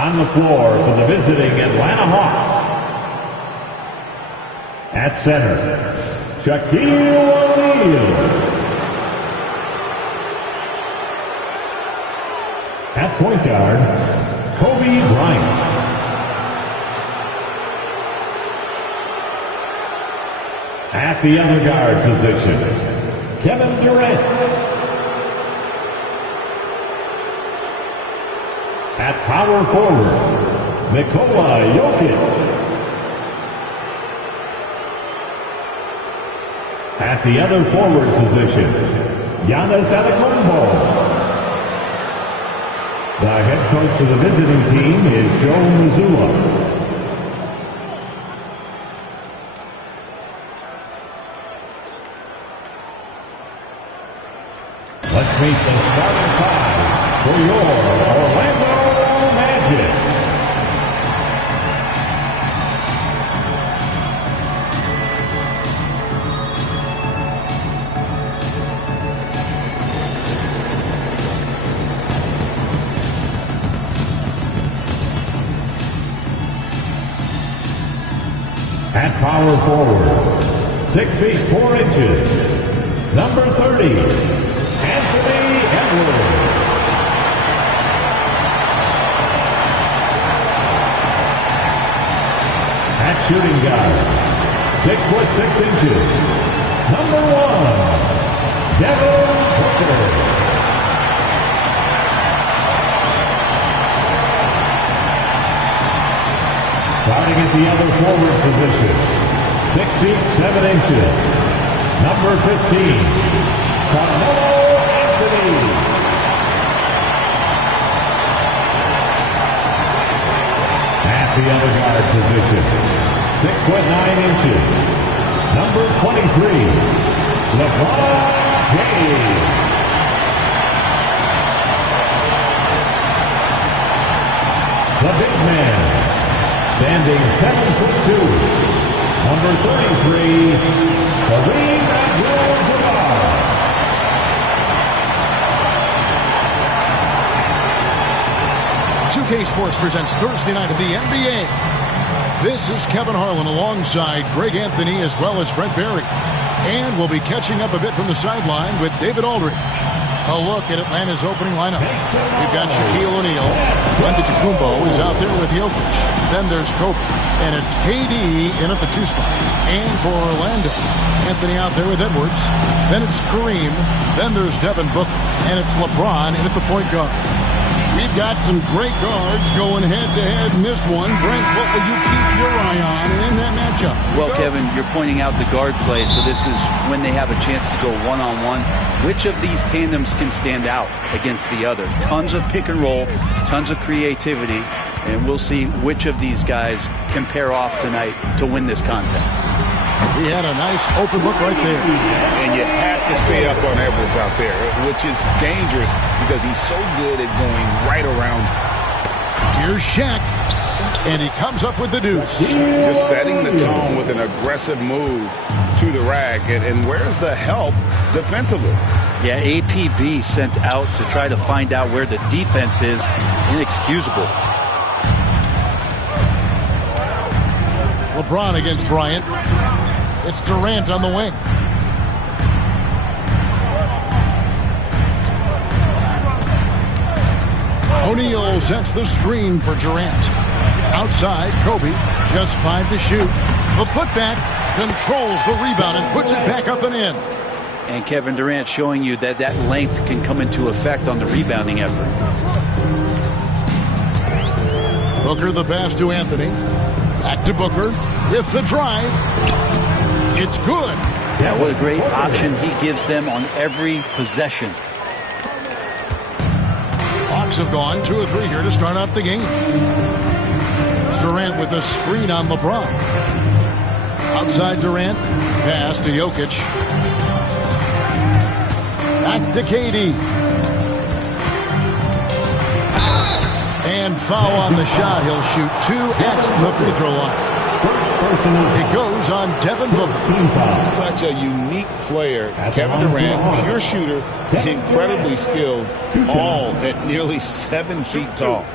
On the floor for the visiting Atlanta Hawks. At center, Shaquille O'Neal. At point guard, Kobe Bryant. At the other guard position, Kevin Durant. At power forward, Nikola Jokic. At the other forward position, Giannis Antetokounmpo. The head coach of the visiting team is Joe Mazzulla. Let's meet the starting five for your Orlando Magic. At power forward, 6 feet 4 inches, number 30, Anthony Edwards. At shooting guard, 6 foot 6 inches, number 1, Devin Booker. Starting at the other forward position, 6 feet 7 inches, number 15, Carmelo Anthony. At the other guard position, 6 foot 9 inches, number 23, LeBron James. The big man. Standing 7 foot 2, number 33, Kareem Abdul-Jabbar. K Sports presents Thursday night of the NBA. This is Kevin Harlan alongside Greg Anthony as well as Brent Barry. And we'll be catching up a bit from the sideline with David Aldridge. A look at Atlanta's opening lineup. We've got Shaquille O'Neal. Antetokounmpo is out there with Jokic. Then there's Kobe. And it's KD in at the 2 spot. And for Orlando, Anthony out there with Edwards. Then it's Kareem. Then there's Devin Booker. And it's LeBron in at the point guard. We've got some great guards going head-to-head in this one. Brent, what will you keep your eye on in that matchup? Well, Kevin, you're pointing out the guard play, so this is when they have a chance to go one-on-one. Which of these tandems can stand out against the other? Tons of pick and roll, tons of creativity, and we'll see which of these guys can pair off tonight to win this contest. He had a nice open look right there. And you have to stay up on Edwards out there, which is dangerous because he's so good at going right around. Here's Shaq, and he comes up with the deuce. Just setting the tone with an aggressive move to the rack. And where's the help defensively? Yeah, APB sent out to try to find out where the defense is. Inexcusable. LeBron against Bryant. It's Durant on the wing. O'Neal sets the screen for Durant. Outside, Kobe, just 5 to shoot. The putback controls the rebound and puts it back up and in. And Kevin Durant showing you that that length can come into effect on the rebounding effort. Booker the pass to Anthony. Back to Booker with the drive. It's good. Yeah, what a great option he gives them on every possession. Hawks have gone 2 or 3 here to start out the game. Durant with a screen on LeBron. Outside Durant. Pass to Jokic. Back to KD. And foul on the shot. He'll shoot 2 at the free throw line. It goes on Devin Booker. Such a unique player. Kevin Durant, pure shooter, incredibly skilled, all at nearly 7 feet tall.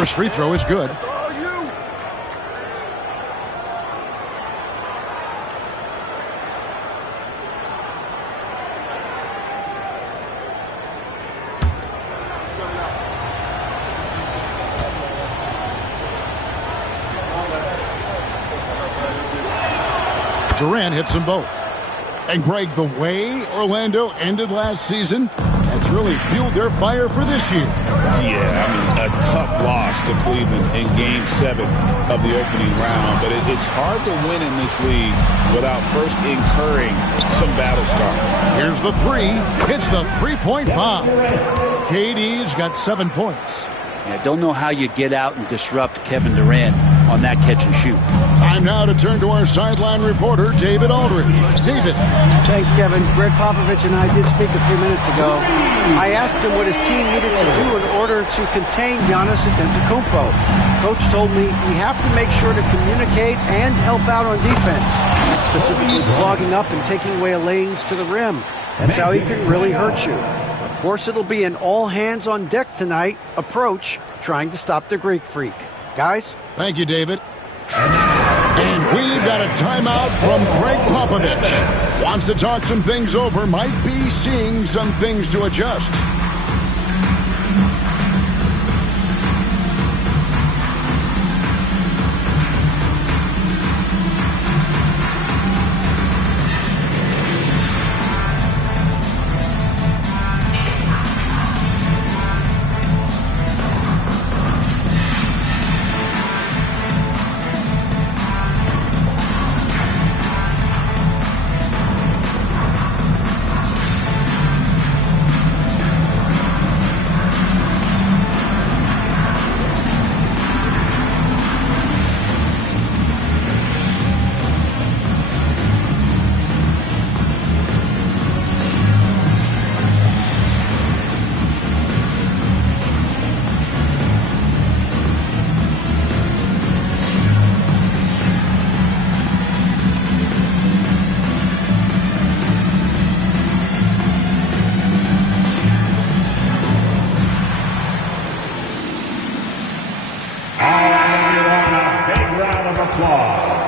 First free throw is good. Durant hits them both. And Greg, the way Orlando ended last season, that's really fueled their fire for this year. Yeah, I mean, a tough loss to Cleveland in Game 7 of the opening round. But it's hard to win in this league without first incurring some battle scars. Here's the three. Hits the three-point bomb. KD's got 7 points. Yeah, don't know how you get out and disrupt Kevin Durant on that catch and shoot. Time now to turn to our sideline reporter, David Aldridge. David. Thanks, Kevin. Greg Popovich and I did speak a few minutes ago. I asked him what his team needed to do in order to contain Giannis Antetokounmpo. Coach told me we have to make sure to communicate and help out on defense, specifically clogging up and taking away lanes to the rim. That's how he can really hurt you. Of course, it'll be an all-hands-on-deck tonight approach, trying to stop the Greek Freak. Guys? Thank you, David. And we've got a timeout from Greg Popovich. Wants to talk some things over, might be seeing some things to adjust.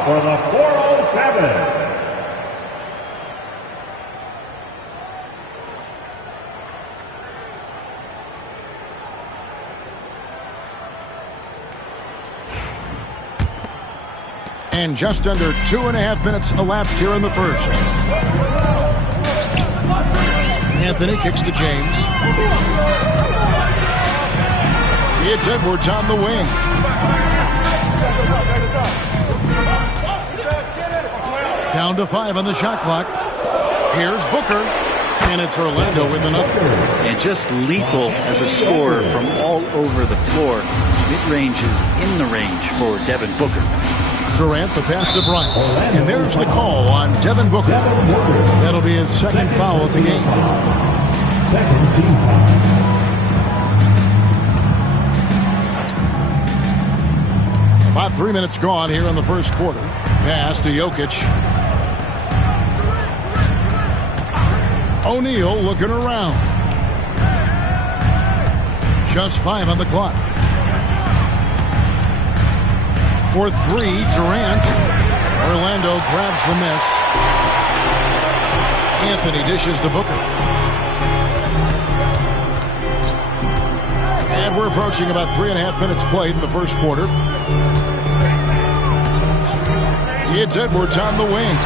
For the 407. And just under 2.5 minutes elapsed here in the first. Anthony kicks to James. It's Edwards on the wing. Down to 5 on the shot clock. Here's Booker. And it's Orlando with another. And just lethal as a scorer from all over the floor. Mid-range is in the range for Devin Booker. Durant, the pass to Bryant. And there's the call on Devin Booker. That'll be his second foul of the game. Second team foul. About 3 minutes gone here in the first quarter. Pass to Jokic. O'Neal looking around. Just 5 on the clock. For 3, Durant. Orlando grabs the miss. Anthony dishes to Booker. And we're approaching about 3.5 minutes played in the first quarter. It's Edwards on the wing.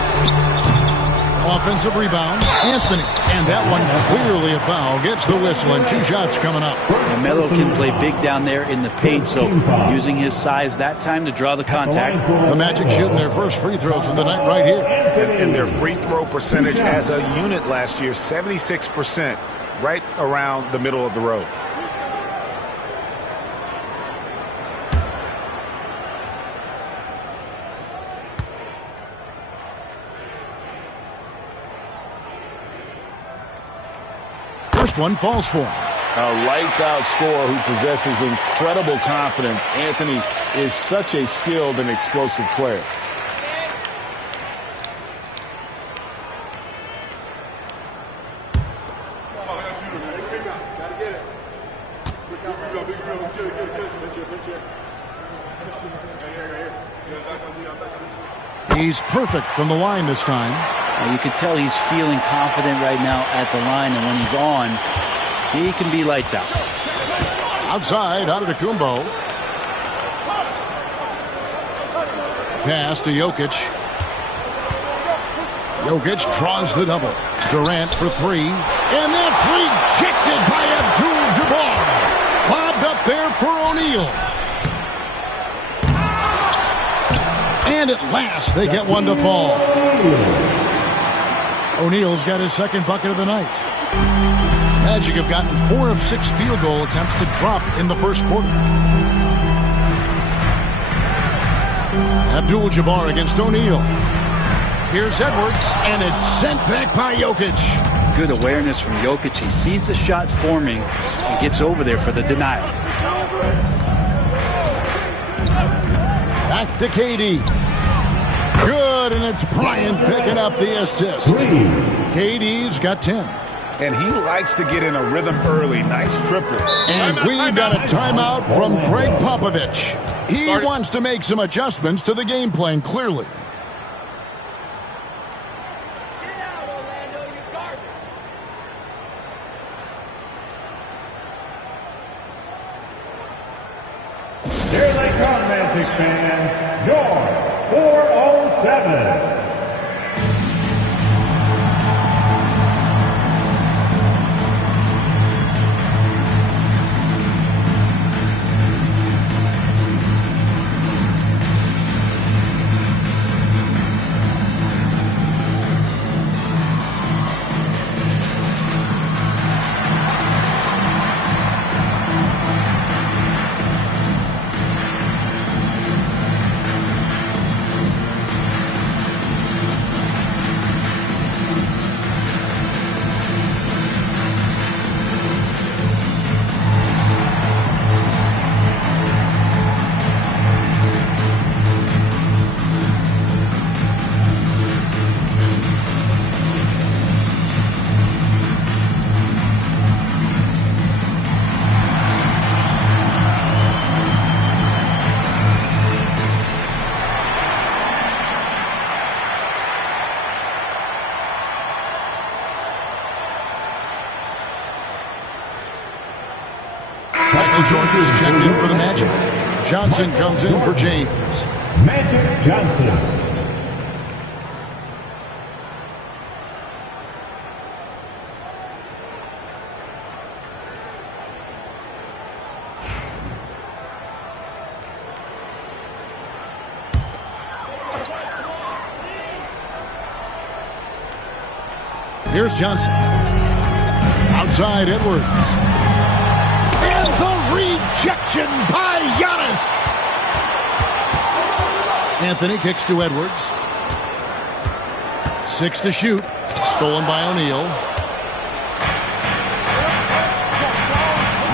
Offensive rebound, Anthony. And that one clearly a foul. Gets the whistle and 2 shots coming up. And Melo can play big down there in the paint, so using his size that time to draw the contact. The Magic shooting their first free throws of the night right here. And their free throw percentage as a unit last year, 76%, right around the middle of the road. First one falls for him. A lights-out scorer who possesses incredible confidence. Anthony is such a skilled and explosive player. He's perfect from the line this time. You can tell he's feeling confident right now at the line, and when he's on, he can be lights out. Outside, Antetokounmpo. Pass to Jokic. Jokic draws the double. Durant for three. And that's rejected by Abdul-Jabbar. Lobbed up there for O'Neal. And at last, they get one to fall. O'Neal's got his second bucket of the night. Magic have gotten 4 of 6 field goal attempts to drop in the first quarter. Abdul-Jabbar against O'Neal. Here's Edwards, and it's sent back by Jokic. Good awareness from Jokic. He sees the shot forming and gets over there for the denial. Back to KD. Good, and it's Bryant picking up the assist. KD's got 10. And he likes to get in a rhythm early. Nice triple. And we've got a timeout from Greg Popovich. He wants to make some adjustments to the game plan, clearly. Here they come, Magic fans. Your 407. Jordan is checked in for the Magic. Johnson comes in for James. Magic Johnson. Here's Johnson. Outside, Edwards. And the rejection by Giannis. Anthony kicks to Edwards. 6 to shoot. Stolen by O'Neal.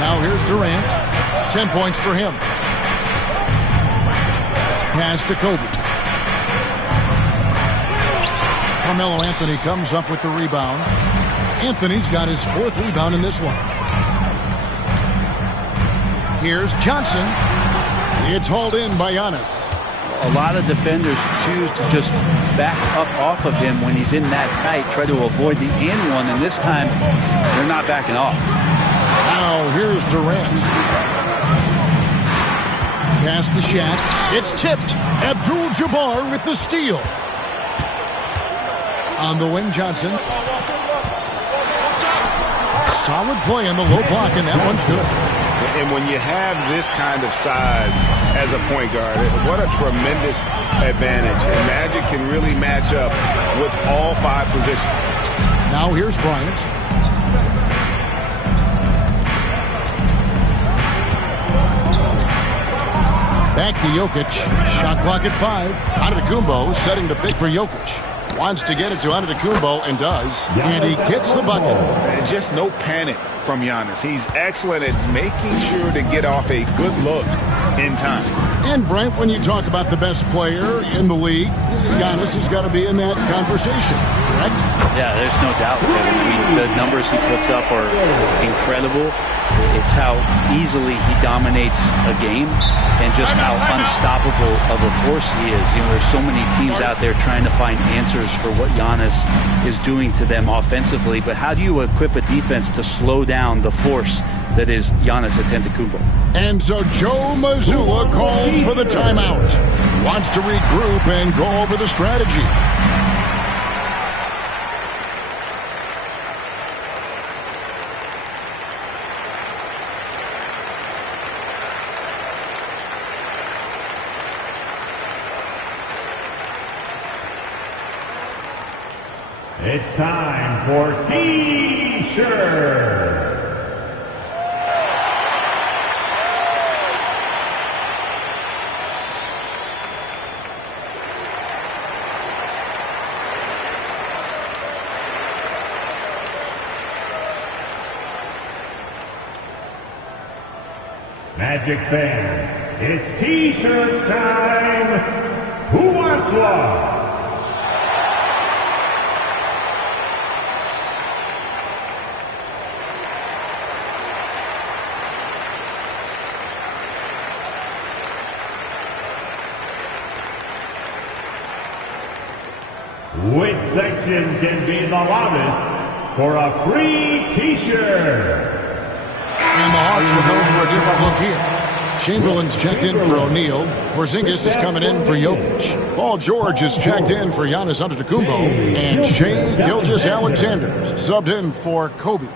Now here's Durant. 10 points for him. Pass to Kobe. Carmelo Anthony comes up with the rebound. Anthony's got his 4th rebound in this one. Here's Johnson. It's hauled in by Giannis. A lot of defenders choose to just back up off of him when he's in that tight, try to avoid the and one, and this time they're not backing off. Now here's Durant. Pass to Shaq. It's tipped. Abdul-Jabbar with the steal. On the wing, Johnson. Solid play on the low block, and that one's good. And when you have this kind of size as a point guard, what a tremendous advantage. And Magic can really match up with all 5 positions. Now here's Bryant. Back to Jokic. Shot clock at 5. Antetokounmpo setting the pick for Jokic. Wants to get it to Antetokounmpo and does. And he gets the bucket. And just no panic from Giannis. He's excellent at making sure to get off a good look in time. And Brent, when you talk about the best player in the league, Giannis has got to be in that conversation, correct? Yeah, there's no doubt, Kevin. I mean, the numbers he puts up are incredible. It's how easily he dominates a game and just how unstoppable of a force he is. You know, there's so many teams out there trying to find answers for what Giannis is doing to them offensively, but how do you equip a defense to slow down the force that is Giannis Antetokounmpo? And so Joe Mazzulla calls for the timeout. Wants to regroup and go over the strategy. It's time for T-shirts. Magic fans, it's T-shirt time. Who wants one? Which section can be the loudest for a free T-shirt? And the Hawks will go for a different look here. Chamberlain's checked in for O'Neal. Porzingis is coming in for Jokic. Paul George is checked in for Giannis Antetokounmpo. And Shai Gilgeous-Alexander subbed in for Kobe.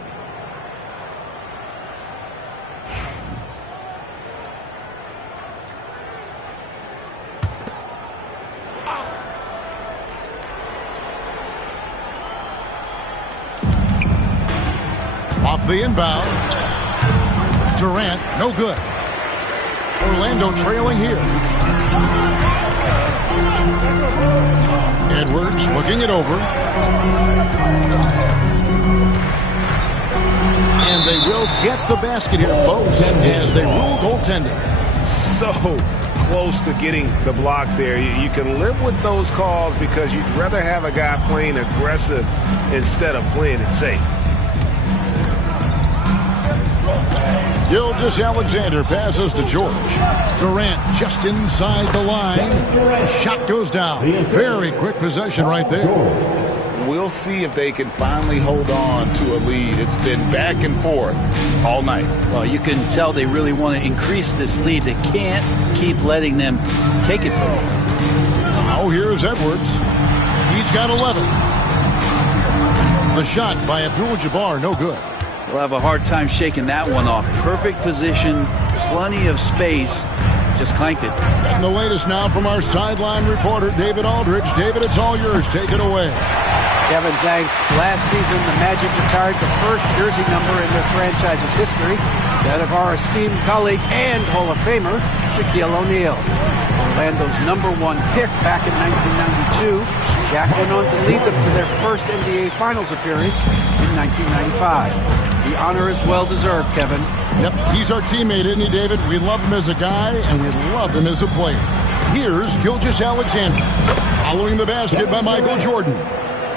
Off the inbound. Durant, no good. Orlando trailing here. Edwards looking it over. And they will get the basket here, folks, as they rule goaltending. So close to getting the block there. You can live with those calls because you'd rather have a guy playing aggressive instead of playing it safe. Gilgeous-Alexander passes to George. Durant just inside the line. Shot goes down. Very quick possession right there. We'll see if they can finally hold on to a lead. It's been back and forth all night. Well, you can tell they really want to increase this lead. They can't keep letting them take it from them. Now here's Edwards. He's got 11. The shot by Abdul-Jabbar, no good. We'll have a hard time shaking that one off. Perfect position, plenty of space. Just clanked it. And the latest now from our sideline reporter, David Aldridge. David, it's all yours. Take it away. Kevin, thanks. Last season, the Magic retired the first jersey number in their franchise's history, that of our esteemed colleague and Hall of Famer, Shaquille O'Neal. Orlando's #1 pick back in 1992. Shaq went on to lead them to their first NBA Finals appearance in 1995. The honor is well-deserved, Kevin. Yep, he's our teammate, isn't he, David? We love him as a guy, and we love him as a player. Here's Gilgeous-Alexander, following the basket by Michael Jordan.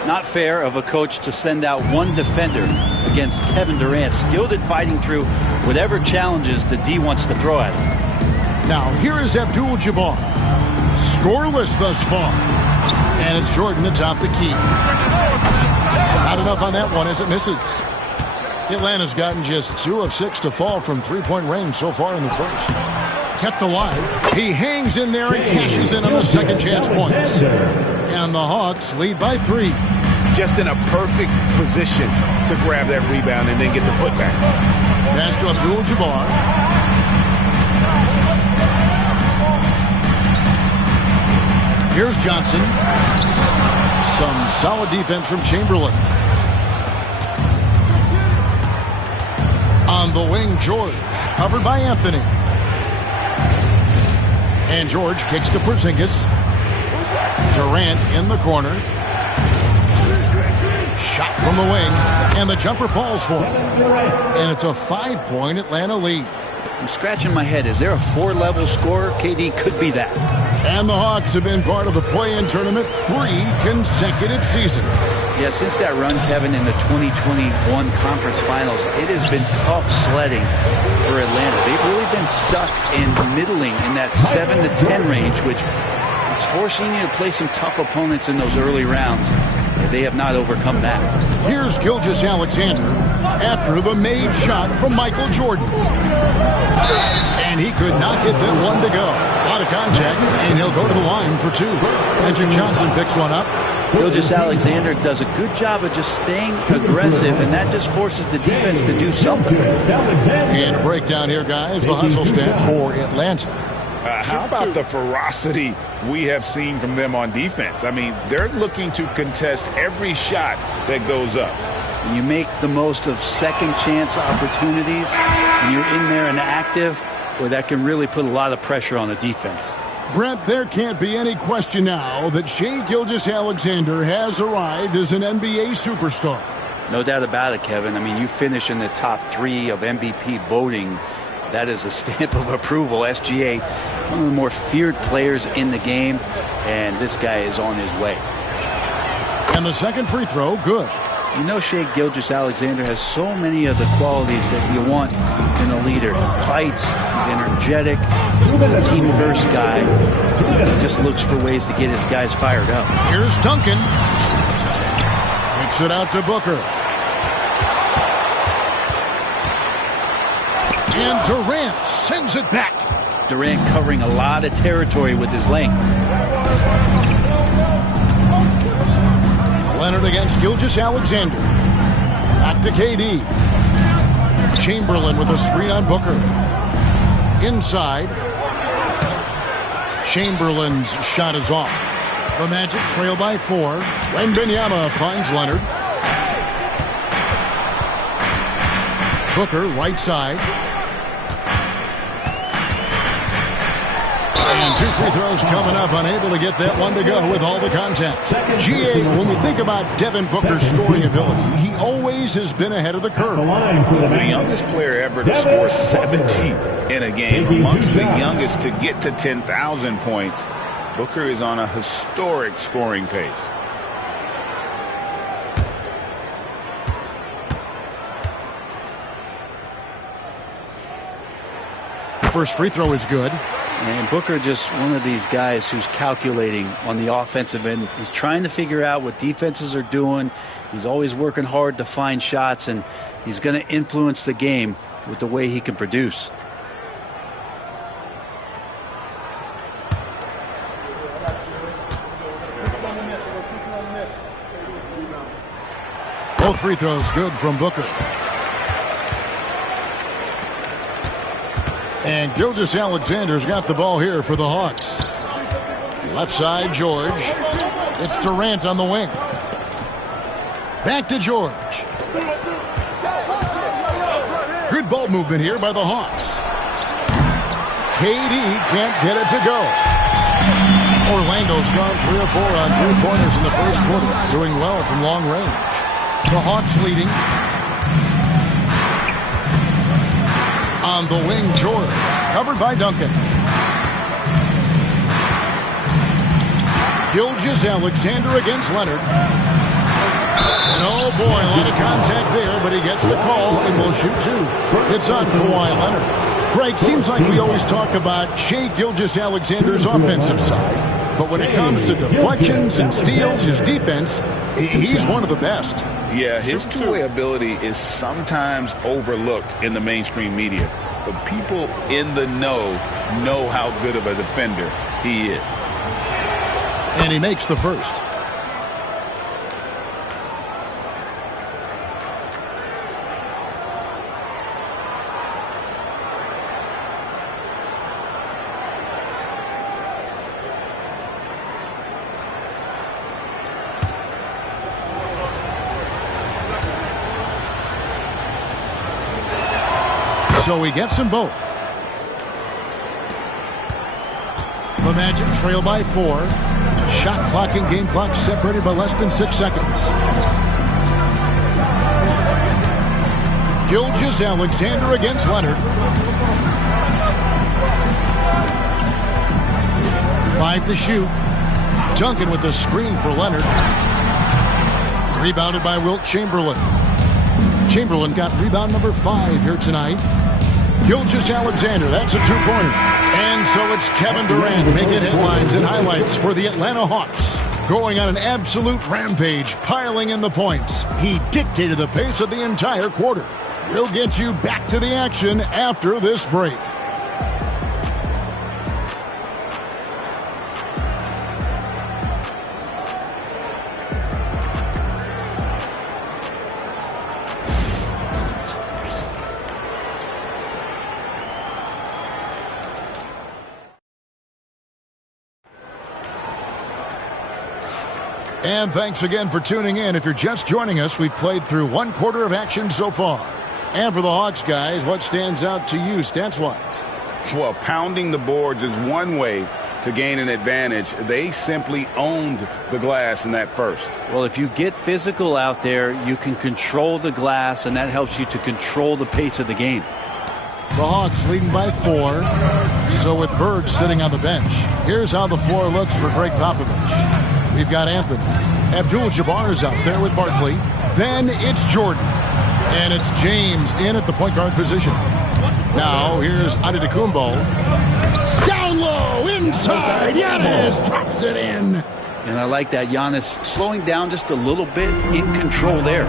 Not fair of a coach to send out one defender against Kevin Durant, skilled at fighting through whatever challenges the D wants to throw at him. Now, here is Abdul-Jabbar. Scoreless thus far. And it's Jordan atop the key. Not enough on that one as it misses. Atlanta's gotten just 2 of 6 to fall from three-point range so far in the first. Kept alive. He hangs in there and cashes in on the second chance points. And the Hawks lead by 3. Just in a perfect position to grab that rebound and then get the putback. Pass to Abdul-Jabbar. Here's Johnson. Some solid defense from Chamberlain. On the wing, George. Covered by Anthony. And George kicks to Porzingis. Durant in the corner. Shot from the wing. And the jumper falls for him. And it's a 5-point Atlanta lead. I'm scratching my head. Is there a 4-level scorer? KD could be that. And the Hawks have been part of the play-in tournament 3 consecutive seasons. Yeah, since that run, Kevin, in the 2021 Conference Finals, it has been tough sledding for Atlanta. They've really been stuck in middling in that 7 to 10 range, which is forcing you to play some tough opponents in those early rounds. They have not overcome that. Here's Gilgeous-Alexander after the made shot from Michael Jordan. And he could not get that one to go. A lot of contact, and he'll go to the line for two. Andrew Johnson picks one up. Gilgeous-Alexander does a good job of just staying aggressive, and that just forces the defense to do something. And a breakdown here, guys. The hustle stats for Atlanta. How about the ferocity we have seen from them on defense? I mean, they're looking to contest every shot that goes up. When you make the most of second chance opportunities, and you're in there and active, well, that can really put a lot of pressure on the defense. Brent, there can't be any question now that Shai Gilgeous-Alexander has arrived as an NBA superstar. No doubt about it, Kevin. I mean, you finish in the top 3 of MVP voting. That is a stamp of approval. SGA, one of the more feared players in the game, and this guy is on his way. And the second free throw, good. You know, Shai Gilgeous-Alexander has so many of the qualities that you want in a leader. He fights, he's energetic, he's a team-first guy. He just looks for ways to get his guys fired up. Here's Duncan. Kicks it out to Booker. And Durant sends it back. Durant covering a lot of territory with his length. Leonard against Gilgeous-Alexander. Back to KD. Chamberlain with a screen on Booker. Inside. Chamberlain's shot is off. The Magic trail by 4. Wembanyama finds Leonard. Booker, right side. And 2 free throws coming up, unable to get that one to go with all the contact. GA, when we think about Devin Booker's scoring ability, he always has been ahead of the curve. The youngest player ever to score 70 in a game, amongst the youngest to get to 10,000 points. Booker is on a historic scoring pace. First free throw is good. And Booker just one of these guys who's calculating on the offensive end. He's trying to figure out what defenses are doing. He's always working hard to find shots, and he's going to influence the game with the way he can produce. Both free throws good from Booker. And Gilgeous-Alexander's got the ball here for the Hawks. Left side, George. It's Durant on the wing. Back to George. Good ball movement here by the Hawks. KD can't get it to go. Orlando's gone 3 of 4 on 3-pointers in the first quarter, doing well from long range. The Hawks leading. On the wing, George, covered by Duncan. Gilgeous-Alexander against Leonard. And oh boy, a lot of contact there, but he gets the call and will shoot 2. It's on Kawhi Leonard. Greg, seems like we always talk about Shai Gilgeous-Alexander's offensive side, but when it comes to deflections and steals, his defense, he's one of the best. Yeah, his two-way ability is sometimes overlooked in the mainstream media, but people in the know how good of a defender he is. And he makes the first. So he gets them both. The Magic trail by 4. Shot clock and game clock separated by less than 6 seconds. Gilgeous-Alexander against Leonard. 5 to shoot. Duncan with the screen for Leonard. Rebounded by Wilt Chamberlain. Chamberlain got rebound number 5 here tonight. Gilgeous-Alexander, that's a two-pointer. And so it's Kevin Durant making headlines and highlights for the Atlanta Hawks. Going on an absolute rampage, piling in the points. He dictated the pace of the entire quarter. We'll get you back to the action after this break. And thanks again for tuning in. If you're just joining us, we've played through one quarter of action so far. And for the Hawks, guys, what stands out to you stats-wise? Well, pounding the boards is one way to gain an advantage. They simply owned the glass in that first. Well, if you get physical out there, you can control the glass, and that helps you to control the pace of the game. The Hawks leading by 4. So with Bird sitting on the bench, here's how the floor looks for Greg Popovich. We've got Anthony. Abdul-Jabbar is out there with Barkley. Then it's Jordan. And it's James in at the point guard position. Now here's Antetokounmpo. Down low, inside. Giannis drops it in. And I like that. Giannis slowing down just a little bit, in control there.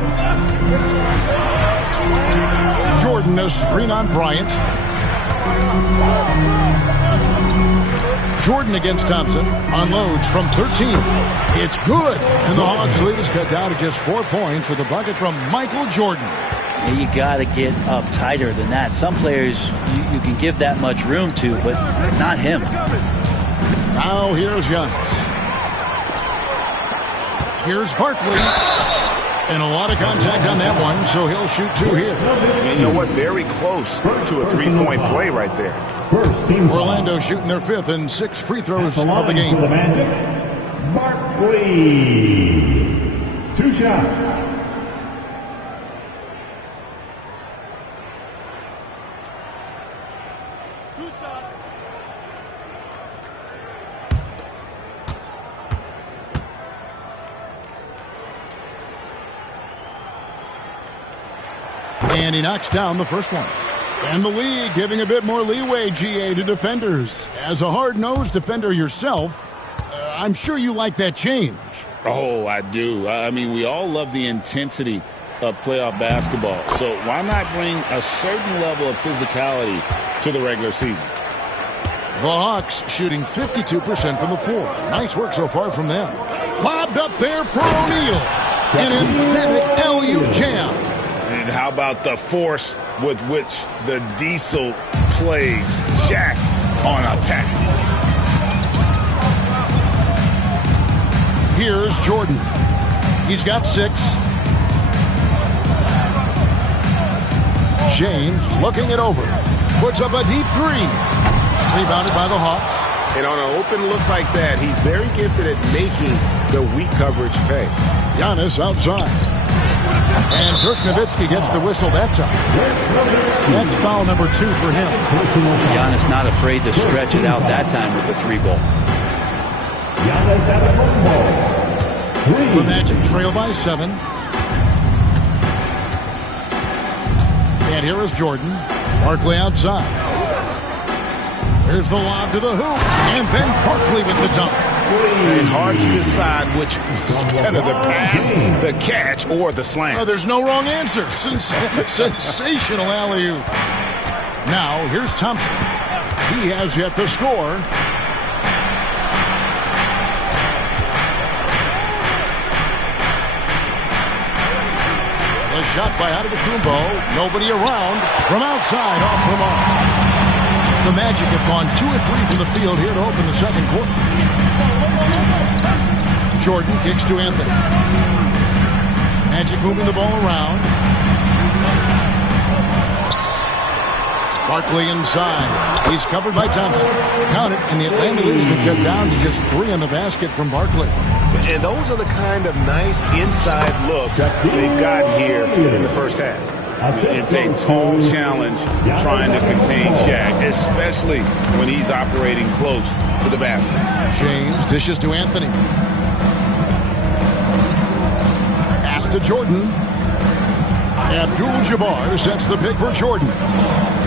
Jordan, a screen on Bryant. Jordan against Thompson. Unloads from 13. It's good. And the Hawks lead is cut down to just 4 points with a bucket from Michael Jordan. Yeah, you got to get up tighter than that. Some players you can give that much room to, but not him. Now here's Giannis. Here's Barkley. And a lot of contact on that one, so he'll shoot 2 here. And you know what? Very close to a 3-point play right there. Orlando shooting their 5th and 6th free throws of the game. Barkley. 2 shots. And he knocks down the first one. And the league giving a bit more leeway, GA, to defenders. As a hard-nosed defender yourself, I'm sure you like that change. Oh, I do. I mean, we all love the intensity of playoff basketball. So why not bring a certain level of physicality to the regular season? The Hawks shooting 52% from the floor. Nice work so far from them. Lobbed up there for O'Neal. An emphatic alley-oop jam. And how about the force with which the Diesel plays Shaq on attack? Here's Jordan. He's got 6. James looking it over. Puts up a deep 3. Rebounded by the Hawks. And on an open look like that, he's very gifted at making the weak coverage pay. Giannis outside. And Dirk Nowitzki gets the whistle that time. That's foul number 2 for him. Giannis not afraid to stretch it out that time with the 3-ball. The Magic trail by 7. And here is Jordan. Barkley outside. There's the lob to the hoop. And then Barkley with the dunk. And hard to decide which was better, the pass, the catch, or the slam. There's no wrong answer. Sensational alley-oop. Now, here's Thompson. He has yet to score. The shot by Antetokounmpo. Nobody around. From outside, off the mark. The Magic have gone 2 of 3 from the field here to open the second quarter. Jordan kicks to Anthony. Magic moving the ball around. Barkley inside. He's covered by Thompson. Count it, and the Atlanta lead has been cut down to just 3 on the basket from Barkley. And those are the kind of nice inside looks they've gotten here in the first half. It's a tall challenge trying to contain Shaq, especially when he's operating close to the basket. James dishes to Anthony. Pass to Jordan. Abdul-Jabbar sets the pick for Jordan.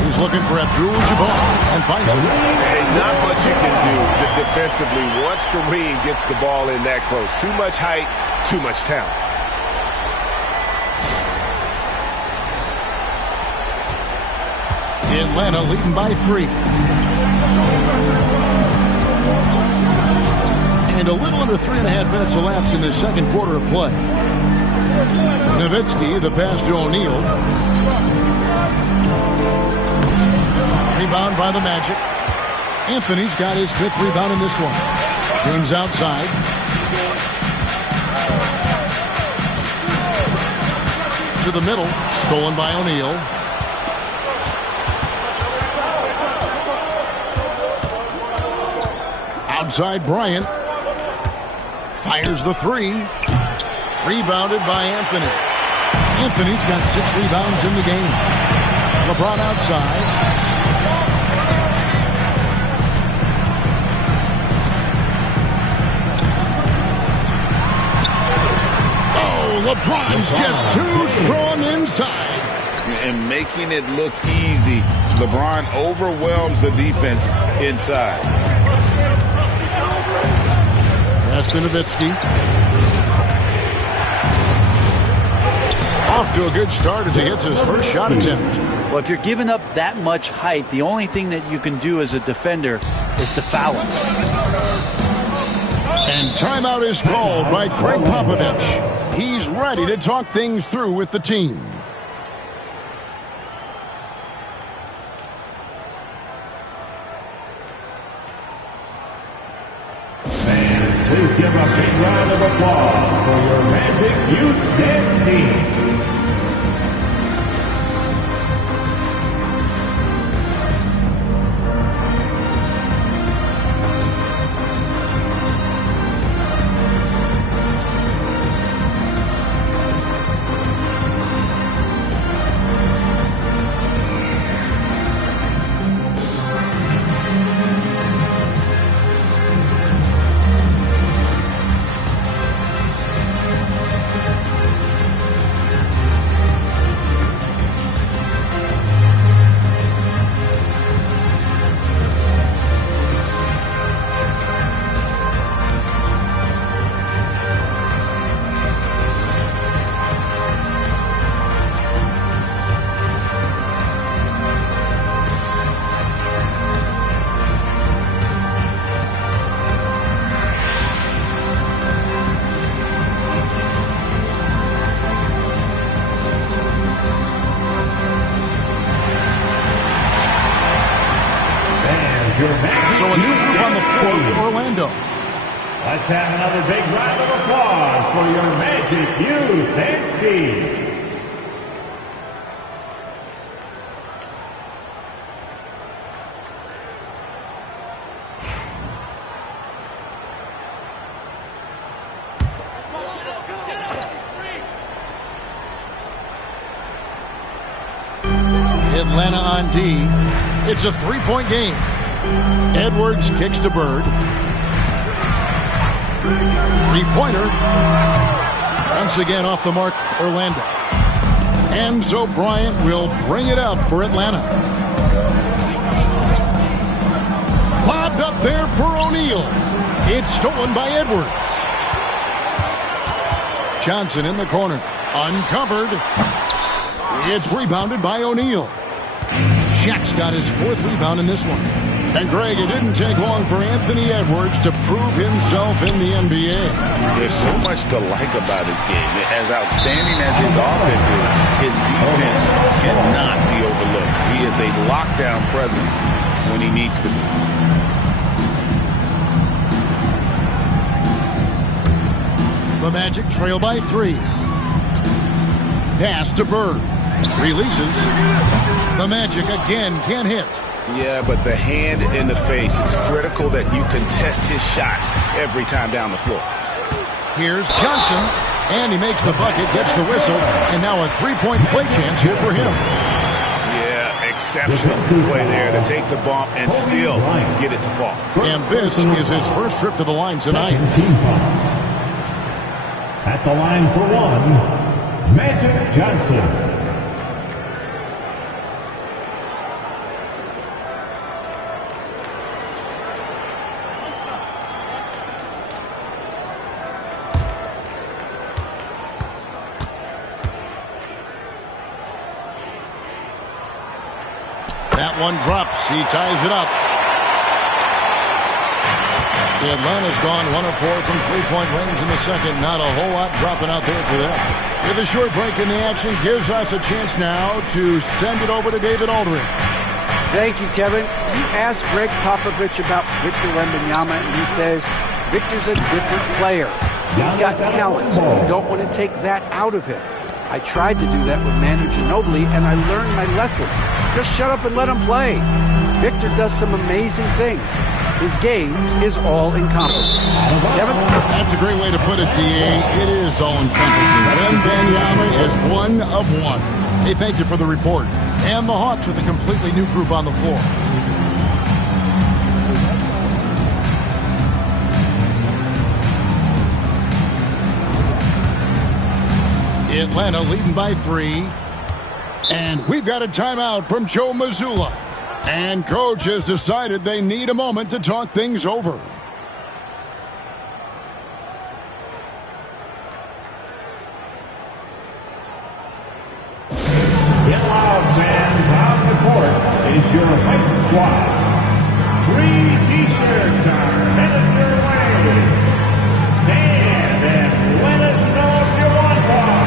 He's looking for Abdul-Jabbar and finds him. Hey, not much you can do defensively once Kareem gets the ball in that close. Too much height, too much talent. Atlanta leading by 3. And a little under 3.5 minutes elapsed in the second quarter of play. Nowitzki, the pass to O'Neal. Rebound by the Magic. Anthony's got his 5th rebound in this one. James outside. To the middle. Stolen by O'Neal. Outside Bryant. Fires the 3. Rebounded by Anthony. Anthony's got 6 rebounds in the game. LeBron outside. Oh, LeBron's just too strong inside. And making it look easy. LeBron overwhelms the defense inside. Pass to Nowitzki. Off to a good start as he hits his first shot attempt. Well, if you're giving up that much height, the only thing that you can do as a defender is to foul him. And timeout is called by Craig Popovich. He's ready to talk things through with the team. And please give a big round of applause for your Magic Youth Dance Team. So a new group on the floor for Orlando. Let's have another big round of applause for your Magic Youth Dance Team. Atlanta on D. It's a 3-point game. Edwards kicks to Bird. 3-pointer. Once again off the mark, Orlando. Enzo Bryant will bring it up for Atlanta. Lobbed up there for O'Neal. It's stolen by Edwards. Johnson in the corner. Uncovered. It's rebounded by O'Neal. Shaq's got his 4th rebound in this one. And Greg, it didn't take long for Anthony Edwards to prove himself in the NBA. There's so much to like about his game. As outstanding as his offense is, his defense cannot be overlooked. He is a lockdown presence when he needs to be. The Magic trail by 3. Pass to Bird. Releases. The Magic again can't hit. Yeah, but the hand in the face, it's critical that you contest his shots every time down the floor. Here's Johnson, and he makes the bucket, gets the whistle, and now a 3-point play chance here for him. Yeah, exceptional play there to take the bump and still get it to fall. And this is his first trip to the line tonight. At the line for 1, Magic Johnson. That one drops. He ties it up. Atlanta's gone 1 of 4 from three-point range in the second. Not a whole lot dropping out there for them. With a short break in the action, gives us a chance now to send it over to David Aldridge. Thank you, Kevin. You asked Greg Popovich about Victor Wembanyama, and he says Victor's a different player. He's got talent, so you don't want to take that out of him. I tried to do that with Manu Ginobili, and I learned my lesson. Just shut up and let him play. Victor does some amazing things. His game is all-encompassing. Kevin? That's a great way to put it, D.A. It is all-encompassing. Wembanyama is 1 of 1. Hey, thank you for the report. And the Hawks with a completely new group on the floor. Atlanta leading by 3. And we've got a timeout from Joe Mazzulla. And coach has decided they need a moment to talk things over. The allowed fans on the court is your white squad. 3 T-shirts are headed your way. Stand and let us know if you want one.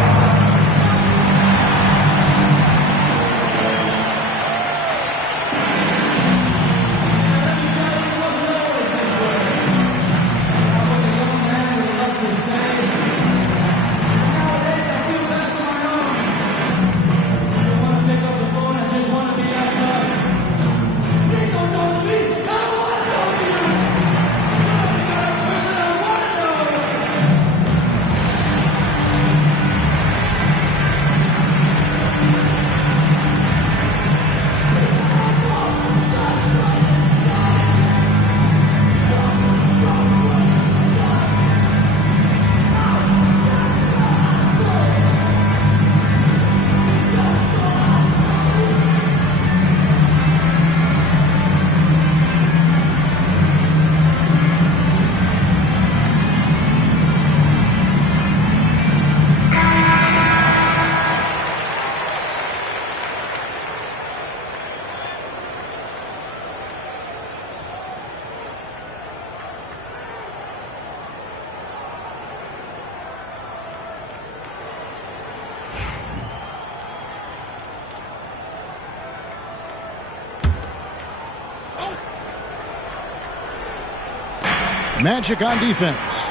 Magic on defense.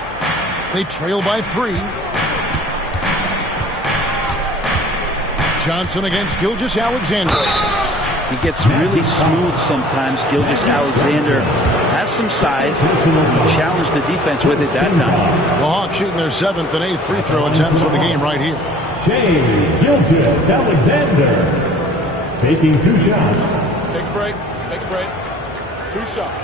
They trail by 3. Johnson against Gilgeous-Alexander. He gets really smooth sometimes. Gilgeous-Alexander has some size. He challenged the defense with it that time. The Hawks shooting their 7th and 8th free throw attempts for the game right here. Shea Gilgeous-Alexander taking 2 shots. Take a break. Take a break. 2 shots.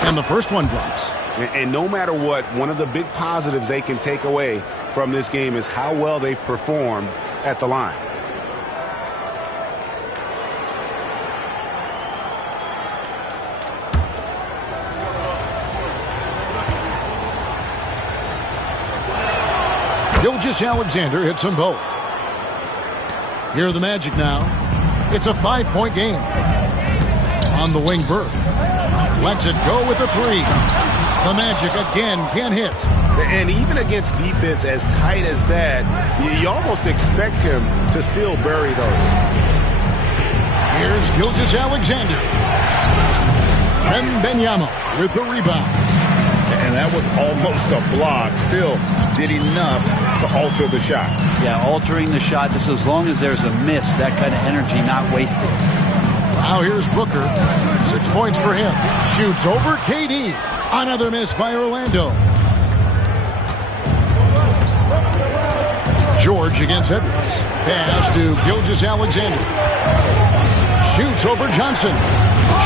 And the first one drops. And no matter what, one of the big positives they can take away from this game is how well they've performed at the line. Gilgeous-Alexander hits them both. Here are the Magic now. It's a 5-point game. On the wing, Bird lets it go with a 3. The Magic again can't hit. And even against defense as tight as that, you almost expect him to still bury those. Here's Gilgeous-Alexander. Wembanyama with the rebound. And that was almost a block. Still did enough to alter the shot. Yeah, altering the shot just as long as there's a miss, that kind of energy not wasted. Now here's Booker. 6 points for him. Shoots over KD. Another miss by Orlando. George against Edwards. Pass to Gilgeous-Alexander. shoots over Johnson.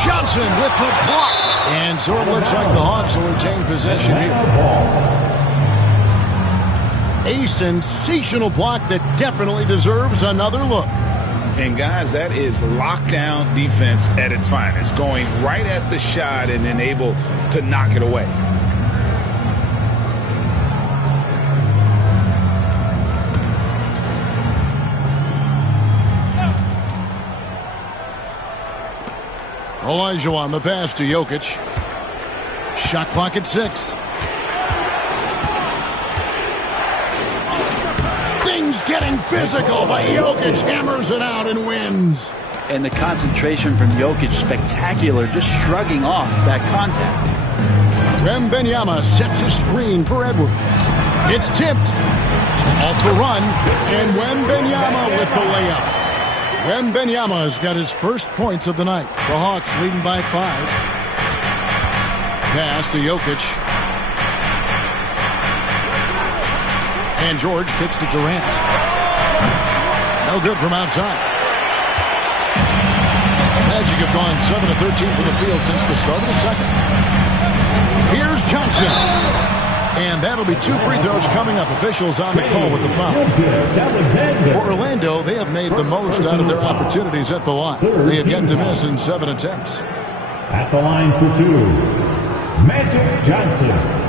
Johnson with the block. And so it looks like the Hawks will retain possession here. A sensational block that definitely deserves another look. And guys, that is lockdown defense at its finest. Going right at the shot and then able to knock it away. Elijah on the pass to Jokic. Shot clock at 6. Things getting physical, but Jokic hammers it out and wins. And the concentration from Jokic, spectacular, just shrugging off that contact. Wembanyama sets a screen for Edwards. It's tipped. Off the run, and Wembanyama with the layup. Wembanyama's got his first points of the night. The Hawks leading by 5. Pass to Jokic. And George kicks to Durant. No good from outside. Magic have gone 7 of 13 from the field since the start of the second. Here's Johnson. And that'll be 2 free throws coming up. Officials on the call with the foul. For Orlando, they have made the most out of their opportunities at the line. They have yet to miss in 7 attempts. At the line for 2, Magic Johnson.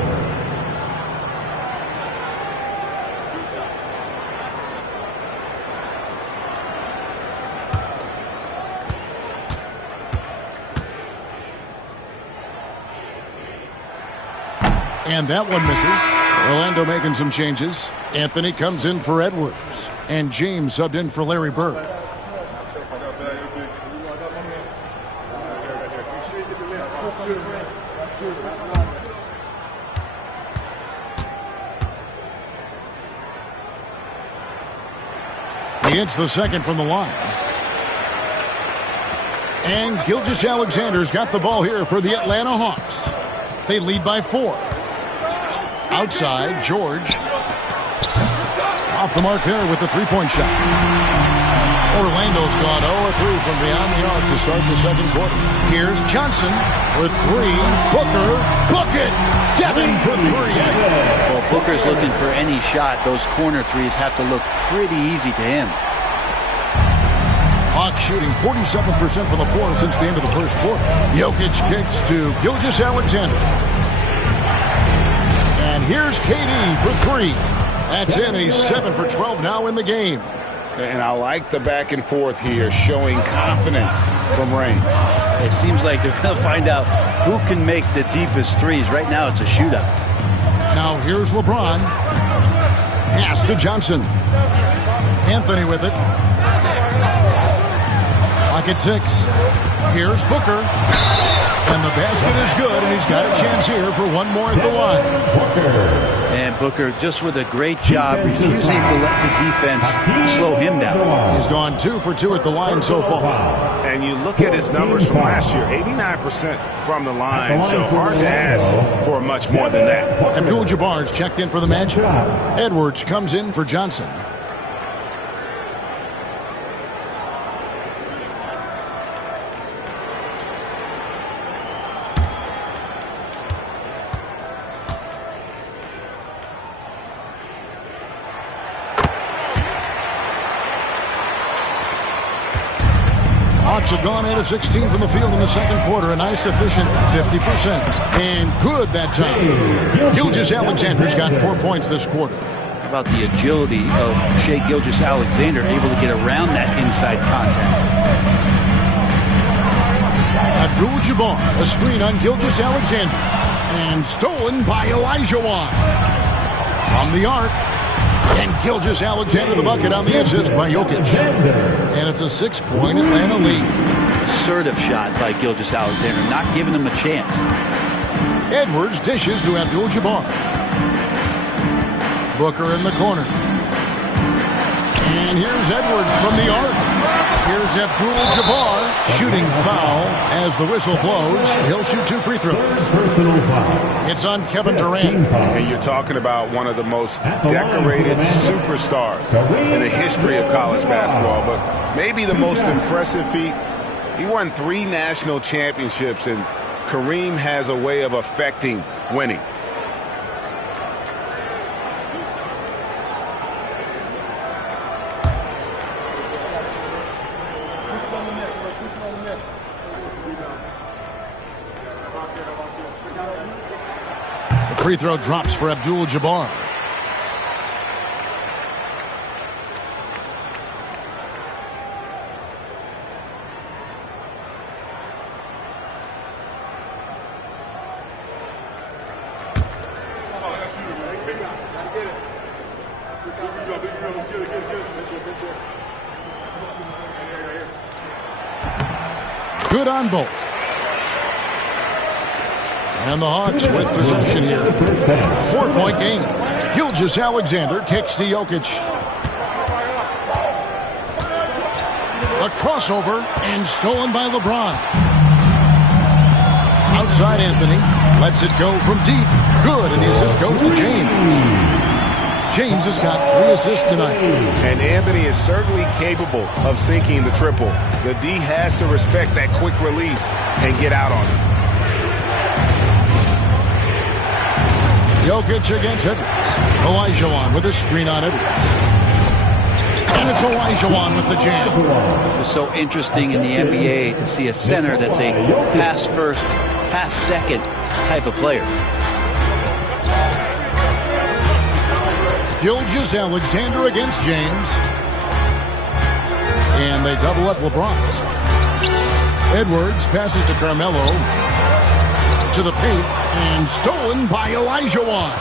And that one misses. Orlando making some changes. Anthony comes in for Edwards. And James subbed in for Larry Bird. He hits the second from the line. And Gilgeous-Alexander's got the ball here for the Atlanta Hawks. They lead by 4. Outside, George. Off the mark there with the three-point shot. Orlando's gone 0-3 from beyond the arc to start the second quarter. Here's Johnson with 3. Booker, book it! Devin for 3. Well, Booker's looking for any shot. Those corner threes have to look pretty easy to him. Hawks shooting 47% from the floor since the end of the first quarter. Jokic kicks to Gilgeous-Alexander. And here's KD for 3. That's in. He's 7 for 12 now in the game. And I like the back and forth here, showing confidence from range. It seems like they're going to find out who can make the deepest threes. Right now it's a shootout. Now here's LeBron. Pass to Johnson. Anthony with it. Clock at 6. Here's Booker. And the basket is good, and he's got a chance here for one more at the line. And Booker just with a great job refusing to let the defense slow him down. He's gone 2 for 2 at the line so far. And you look at his numbers from last year, 89% from the line, so hard to ask for much more than that. Abdul-Jabbar's checked in for the Magic. Edwards comes in for Johnson. Hawks have gone 8 of 16 from the field in the second quarter. A nice, efficient 50%. And good that time. Gilgeous-Alexander's got 4 points this quarter. How about the agility of Shai Gilgeous-Alexander, able to get around that inside contact. Abdul-Jabbar, a screen on Gilgeous-Alexander. And stolen by Elijah Wan. From the arc. And Gilgeous-Alexander the bucket on the assist by Jokic. And it's a 6-point Atlanta lead. Assertive shot by Gilgeous-Alexander, not giving him a chance. Edwards dishes to Abdul-Jabbar. Booker in the corner. And here's Edwards from the arc. Here's Abdul-Jabbar shooting foul as the whistle blows. He'll shoot 2 free throws. It's on Kevin Durant. And you're talking about one of the most decorated superstars in the history of college basketball, but maybe the most impressive feat He won 3 national championships, and Kareem has a way of affecting winning. The free throw drops for Abdul-Jabbar. Good on both. And the Hawks with possession here. 4-point game. Gilgeous-Alexander kicks to Jokic. A crossover and stolen by LeBron. Outside Anthony. Lets it go from deep. Good, and the assist goes to James. James has got 3 assists tonight. And Anthony is certainly capable of sinking the triple. The D has to respect that quick release and get out on it. Jokic against Edwards. Olajuwon with a screen on Edwards. And it's Olajuwon with the jam. It's so interesting in the NBA to see a center that's a pass first, pass second type of player. Gilgeous-Alexander against James. And they double up LeBron. Edwards passes to Carmelo. To the paint. And stolen by Olajuwon.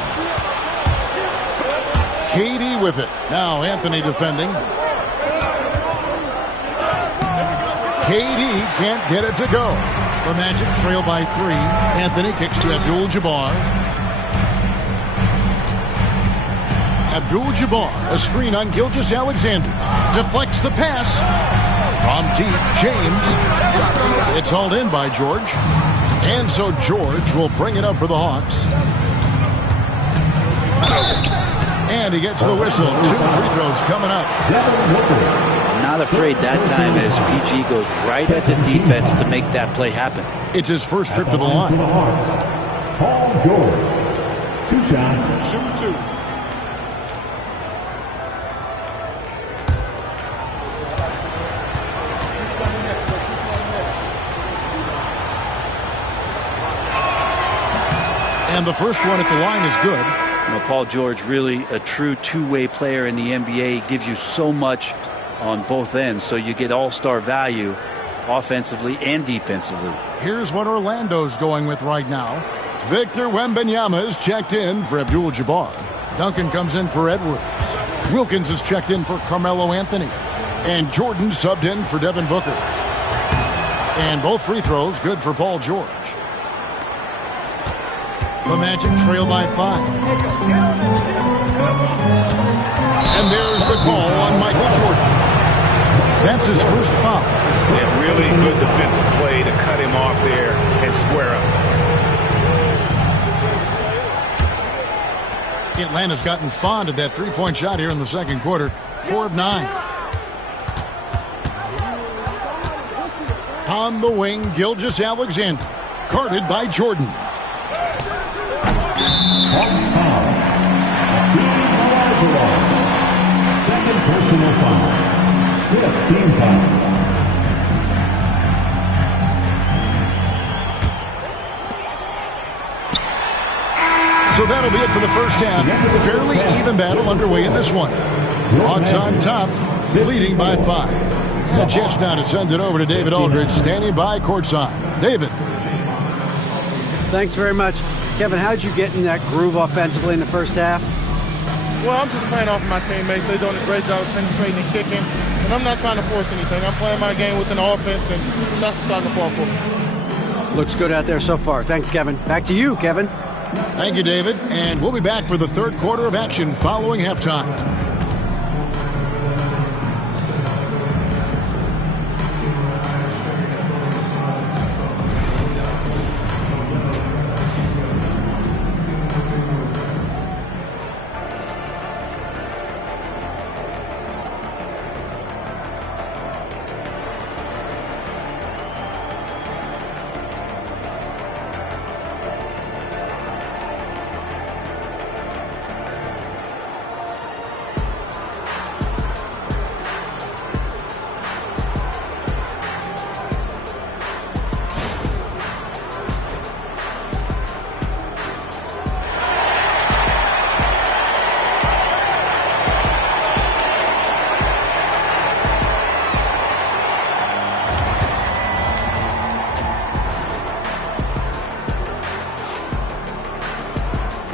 KD with it. Now Anthony defending. KD can't get it to go. The Magic trail by 3. Anthony kicks to Abdul-Jabbar. Abdul-Jabbar, a screen on Gilgeous-Alexander. Deflects the pass. From deep, James. It's hauled in by George. And so George will bring it up for the Hawks. And he gets the whistle. 2 free throws coming up. Not afraid that time as PG goes right at the defense to make that play happen. It's his first trip to the line. Paul George. 2 shots. Shoot 2. And the first one at the line is good. You know, Paul George, really a true two-way player in the NBA. He gives you so much on both ends, so you get all-star value offensively and defensively. Here's what Orlando's going with right now. Victor Wembanyama is checked in for Abdul-Jabbar. Duncan comes in for Edwards. Wilkins is checked in for Carmelo Anthony. And Jordan subbed in for Devin Booker. And both free throws good for Paul George. The Magic trail by 5. And there's the call on Michael Jordan. That's his first foul. Yeah, really good defensive play to cut him off there and square up. Atlanta's gotten fond of that three-point shot here in the second quarter. 4 of 9. On the wing, Gilgeous-Alexander. Guarded by Jordan. Hawks foul. Second personal foul. 5th team foul. So that'll be it for the first half. Fairly even battle underway in this one. Hawks on top, leading by 5. A chance now to send it over to David Aldridge, standing by courtside. David. Thanks very much. Kevin, how'd you get in that groove offensively in the first half? Well, I'm just playing off of my teammates. They're doing a great job of penetrating and kicking. And I'm not trying to force anything. I'm playing my game within the offense, and shots are starting to fall for me. Looks good out there so far. Thanks, Kevin. Back to you, Kevin. Thank you, David. And we'll be back for the third quarter of action following halftime.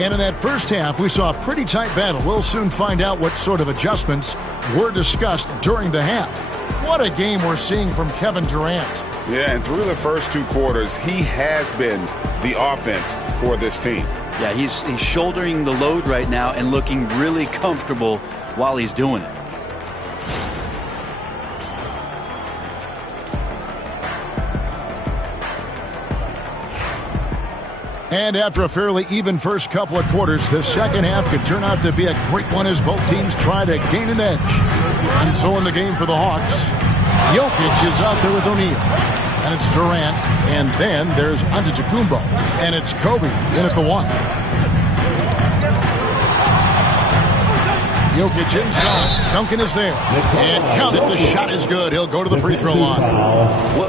And in that first half, we saw a pretty tight battle. We'll soon find out what sort of adjustments were discussed during the half. What a game we're seeing from Kevin Durant. Yeah, and through the first 2 quarters, he has been the offense for this team. Yeah, he's shouldering the load right now and looking really comfortable while he's doing it. And after a fairly even first couple of quarters, the second half could turn out to be a great one as both teams try to gain an edge. And so in the game for the Hawks, Jokic is out there with O'Neal. And it's Durant. And then there's Antetokounmpo. And it's Kobe in at the 1. Jokic inside. Duncan is there. And count it. The shot is good. He'll go to the free throw line.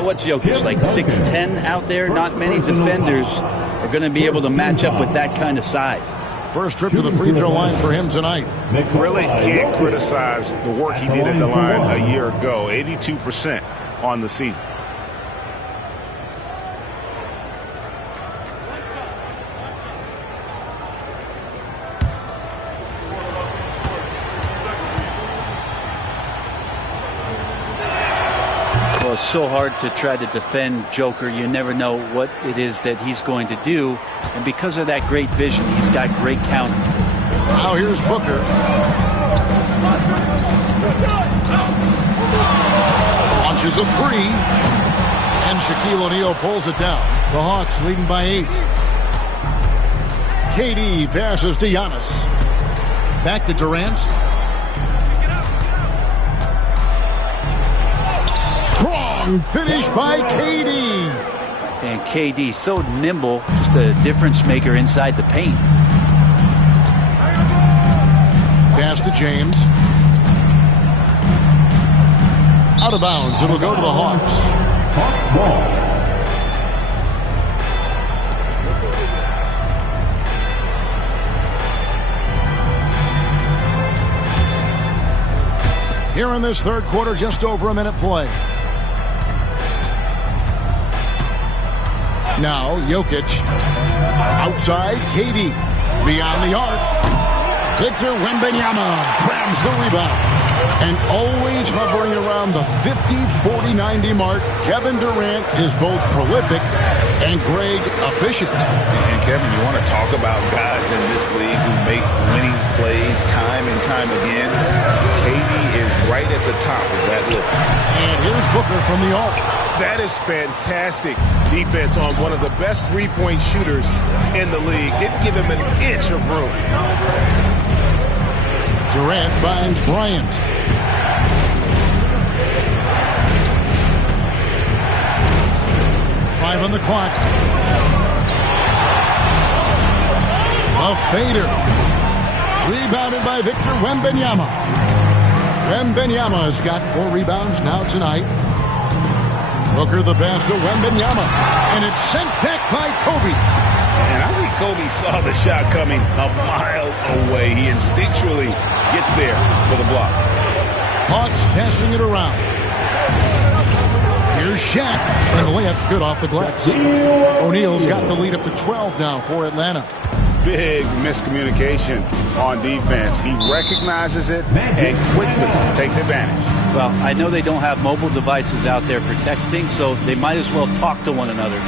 What's Jokic, like 6'10" out there? Not many defenders are going to be able to match up with that kind of size. First trip to the free throw line for him tonight. Really can't criticize the work he did at the line a year ago. 82% on the season. Well, it's so hard to try to defend Joker. You never know what it is that he's going to do. And because of that great vision, he's got great counter. Now here's Booker. Launches a 3. And Shaquille O'Neal pulls it down. The Hawks leading by 8. KD passes to Giannis. Back to Durant. Strong finish by KD. And KD so nimble, just a difference maker inside the paint. Pass to James. Out of bounds. It'll go to the Hawks. Hawks ball. Here in this third quarter, just over a minute play. Now Jokic. Outside, KD. Beyond the arc. Victor Wembanyama grabs the rebound. And always hovering around the 50, 40, 90 mark, Kevin Durant is both prolific and Greg efficient. And Kevin, you want to talk about guys in this league who make winning plays time and time again. KD is right at the top of that list. And here's Booker from the arc. That is fantastic defense on one of the best three-point shooters in the league. Didn't give him an inch of room. Durant finds Bryant. Five on the clock. A fader. Rebounded by Victor Wembanyama. Wembanyama has got 4 rebounds now tonight. Booker the pass to Wembanyama. And it's sent back by Kobe. And I think Kobe saw the shot coming a mile away. He instinctually gets there for the block. Hawks passing it around. Here's Shaq. And the layup's good off the glass. O'Neal's got the lead up to 12 now for Atlanta. Big miscommunication on defense. He recognizes it and quickly takes advantage. Well, I know they don't have mobile devices out there for texting, so they might as well talk to one another.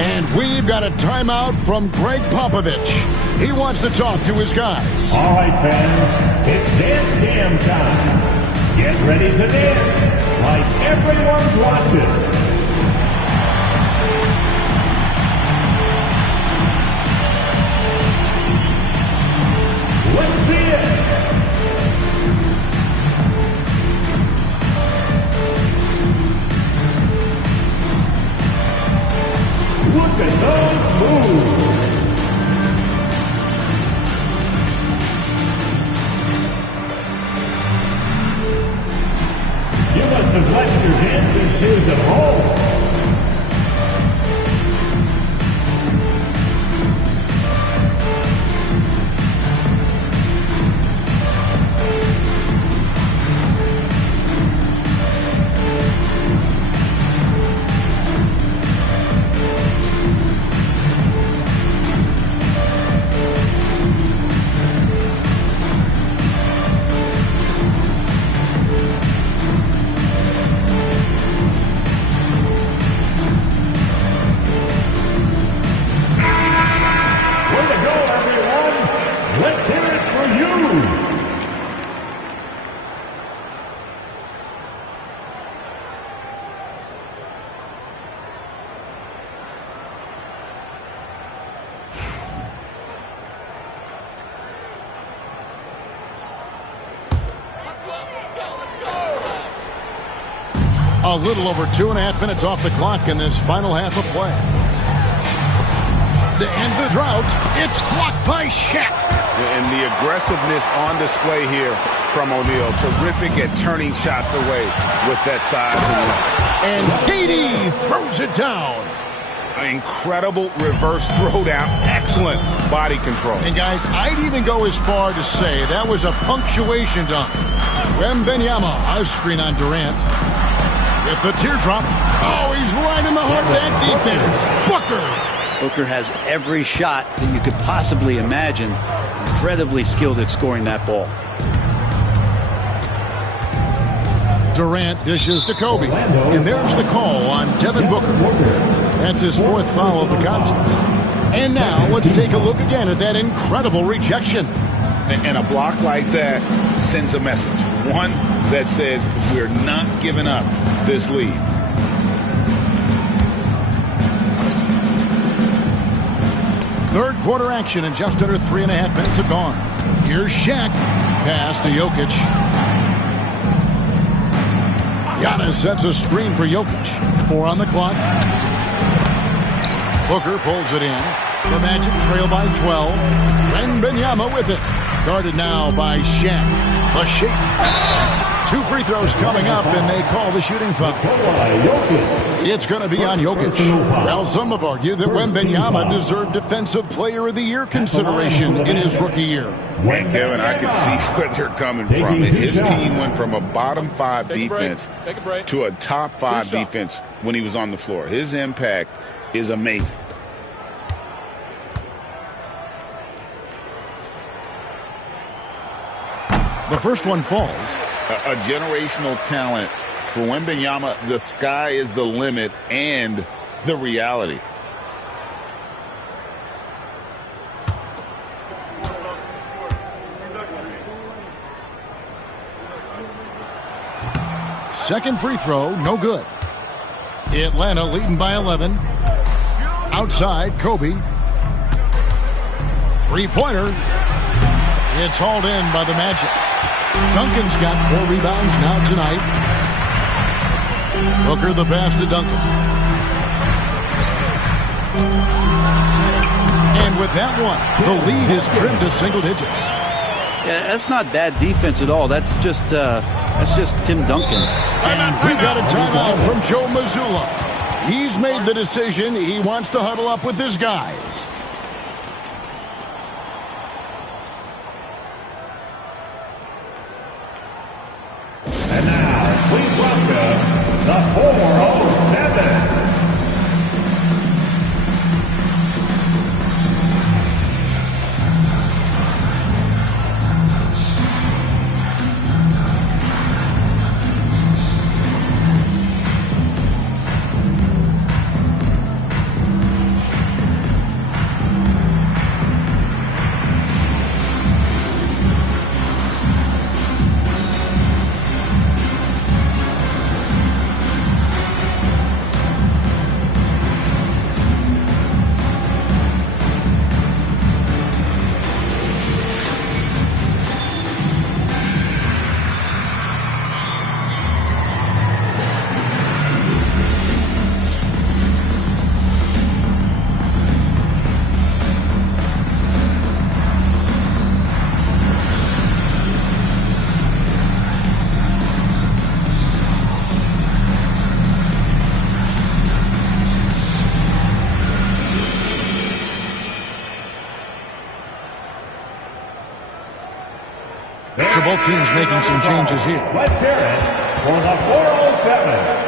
And we've got a timeout from Greg Popovich. He wants to talk to his guy. All right, fans, it's dance jam time. Get ready to dance like everyone's watching. Let's see it. Look at those moves. You must have left your dancing shoes at home. A little over 2.5 minutes off the clock in this final half of play. To end the drought, it's blocked by Shaq. And the aggressiveness on display here from O'Neal. Terrific at turning shots away with that size and length. And KD throws it down. An incredible reverse throwdown. Excellent body control. And guys, I'd even go as far to say that was a punctuation dunk. Wembanyama, a screen on Durant. With the teardrop. Oh, he's right in the heart of that defense. Booker has every shot that you could possibly imagine. Incredibly skilled at scoring that ball. Durant dishes to Kobe. And there's the call on Devin Booker. That's his 4th foul of the contest. And now let's take a look again at that incredible rejection. And a block like that sends a message. One that says we're not giving up this lead. Third quarter action and just under 3.5 minutes have gone. Here's Shaq. Pass to Jokic. Giannis sets a screen for Jokic. 4 on the clock. Booker pulls it in. The Magic trail by 12. Wembanyama with it. Guarded now by Shaq. A shake. 2 free throws coming up, and they call the shooting foul. It's going to be on Jokic. Well, some have argued that Wembanyama deserved Defensive Player of the Year consideration in his rookie year. And Kevin, I can see where they're coming from. His team went from a bottom 5 defense to a top 5 defense when he was on the floor. His impact is amazing. The first one falls. A generational talent for Wembanyama. The sky is the limit and the reality. Second free throw, no good. Atlanta leading by 11. Outside, Kobe. Three-pointer. It's hauled in by the Magic. Duncan's got 4 rebounds now tonight. Booker the pass to Duncan. And with that one, the lead is trimmed to single digits. Yeah, that's not bad defense at all. That's just Tim Duncan. And we got a timeout from Joe Mazzulla. He's made the decision. He wants to huddle up with his guys. And now, please welcome the 407. So both teams making some changes here. Let's hear it for the 407.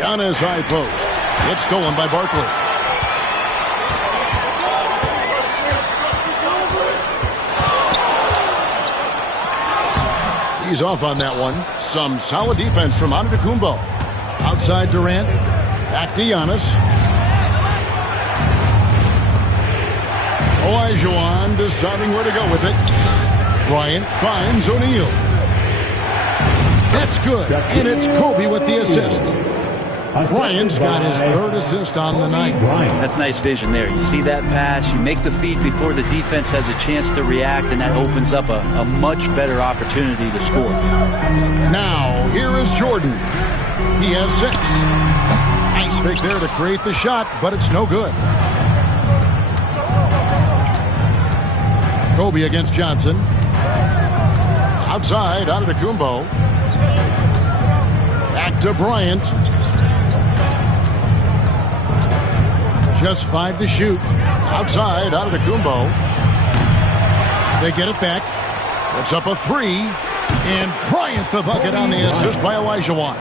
Giannis high post. It's stolen by Barkley. He's off on that one. Some solid defense from Antetokounmpo. Outside Durant. Back to Giannis. Olajuwon deciding where to go with it. Bryant finds O'Neal. That's good, and it's Kobe with the assist. Bryant's got his third assist on the night. That's nice vision there. You see that pass, you make the feed before the defense has a chance to react, and that opens up a much better opportunity to score. Now, here is Jordan. He has 6. Nice fake there to create the shot, but it's no good. Kobe against Johnson. Outside, Antetokounmpo. Back to Bryant. Just 5 to shoot. Outside, Antetokounmpo. They get it back. It's up a 3. And Bryant the bucket on the assist by Olajuwon.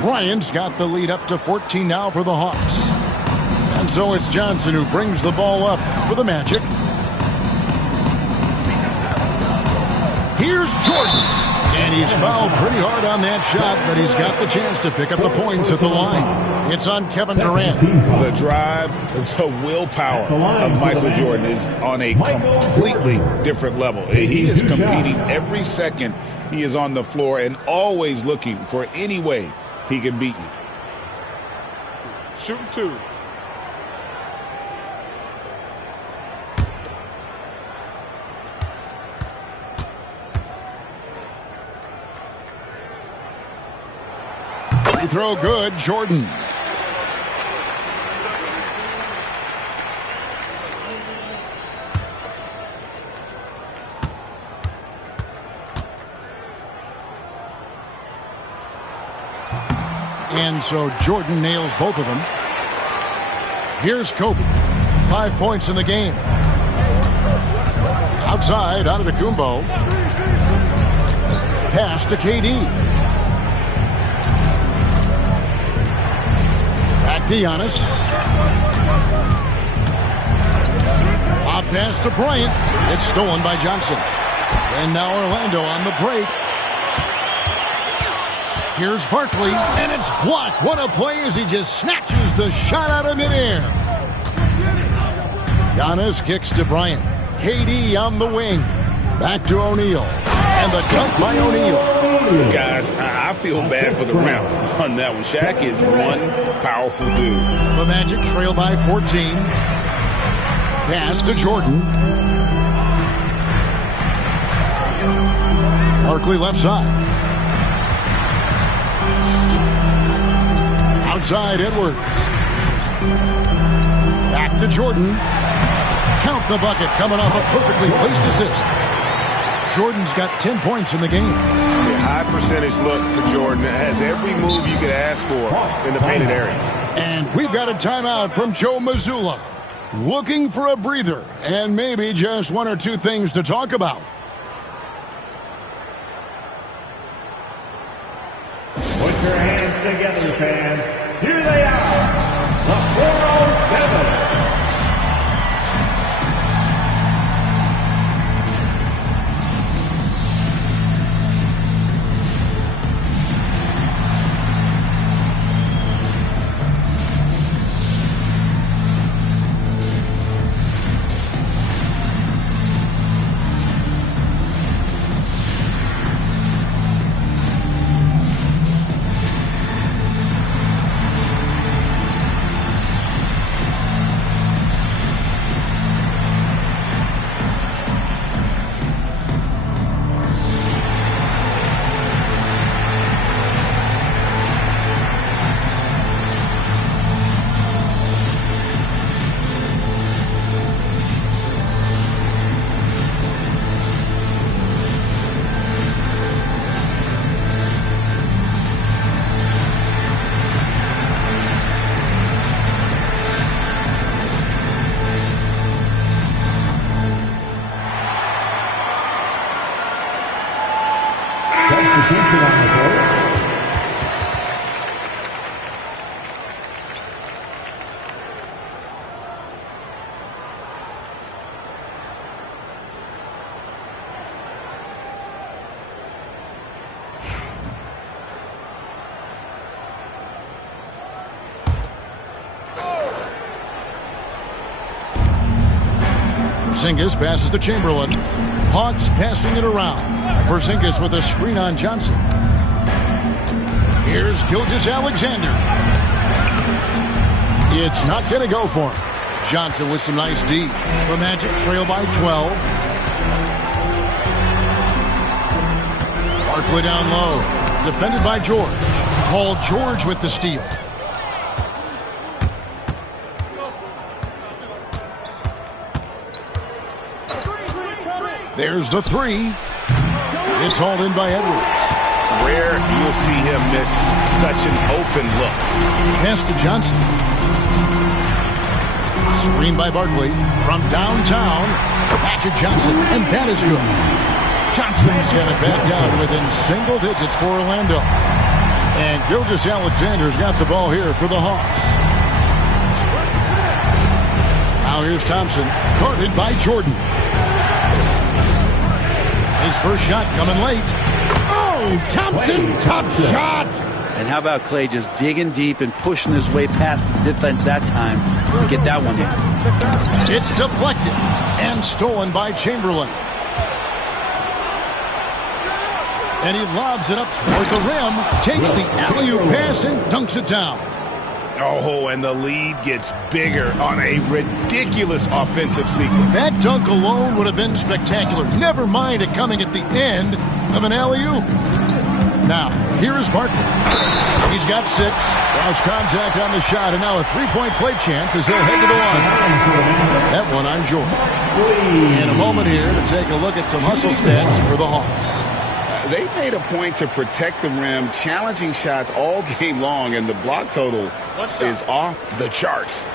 Bryant's got the lead up to 14 now for the Hawks. And so it's Johnson who brings the ball up for the Magic. Here's Jordan. And he's fouled pretty hard on that shot, but he's got the chance to pick up the points at the line. It's on Kevin Durant. The drive, the willpower of Michael Jordan is on a completely different level. He is competing every second he is on the floor and always looking for any way he can beat you. Shooting 2. Free throw good, Jordan. And so Jordan nails both of them. Here's Kobe. 5 points in the game. Outside, Antetokounmpo. Pass to KD. Back to Giannis. Lob pass to Bryant. It's stolen by Johnson. And now Orlando on the break. Here's Barkley, and it's blocked. What a play as he just snatches the shot out of midair. Giannis kicks to Bryant. KD on the wing. Back to O'Neal. And the dunk by O'Neal. Guys, I feel bad for the rim on that one. Shaq is one powerful dude. The Magic trail by 14. Pass to Jordan. Barkley left side. Outside Edwards. Back to Jordan. Count the bucket coming off a perfectly placed assist. Jordan's got 10 points in the game. A high percentage look for Jordan. Has every move you could ask for in the painted area. And we've got a timeout from Joe Mazzulla. Looking for a breather and maybe just one or two things to talk about. Put your hands together, fans. Here they are, the 407. Substitution on the court. Porzingis passes to Chamberlain. Hawks passing it around. Porzingis with a screen on Johnson. Here's Gilgeous-Alexander. It's not going to go for him. Johnson with some nice D. The Magic trail by 12. Barkley down low. Defended by George. Paul George with the steal. There's the three. It's hauled in by Edwards. Rare you'll see him miss such an open look. Pass to Johnson. Screen by Barkley from downtown. Back to Johnson, and that is good. Johnson's got it back down to within single digits for Orlando. And Gilgeous-Alexander's got the ball here for the Hawks. Now here's Thompson, guarded by Jordan. His first shot coming late. Oh, Thompson, tough shot. And how about Clay just digging deep and pushing his way past the defense that time to get that one in. It's deflected and stolen by Chamberlain. And he lobs it up toward the rim, takes the alley-oop pass and dunks it down. Oh, and the lead gets bigger on a ridiculous offensive sequence. That dunk alone would have been spectacular. Never mind it coming at the end of an alley-oop. Now, here is Barkley. He's got 6. Lost contact on the shot, and now a three-point play chance as he'll head to the line. That one on George. In a moment here to take a look at some hustle stats for the Hawks. They made a point to protect the rim, challenging shots all game long, and the block total is off the charts.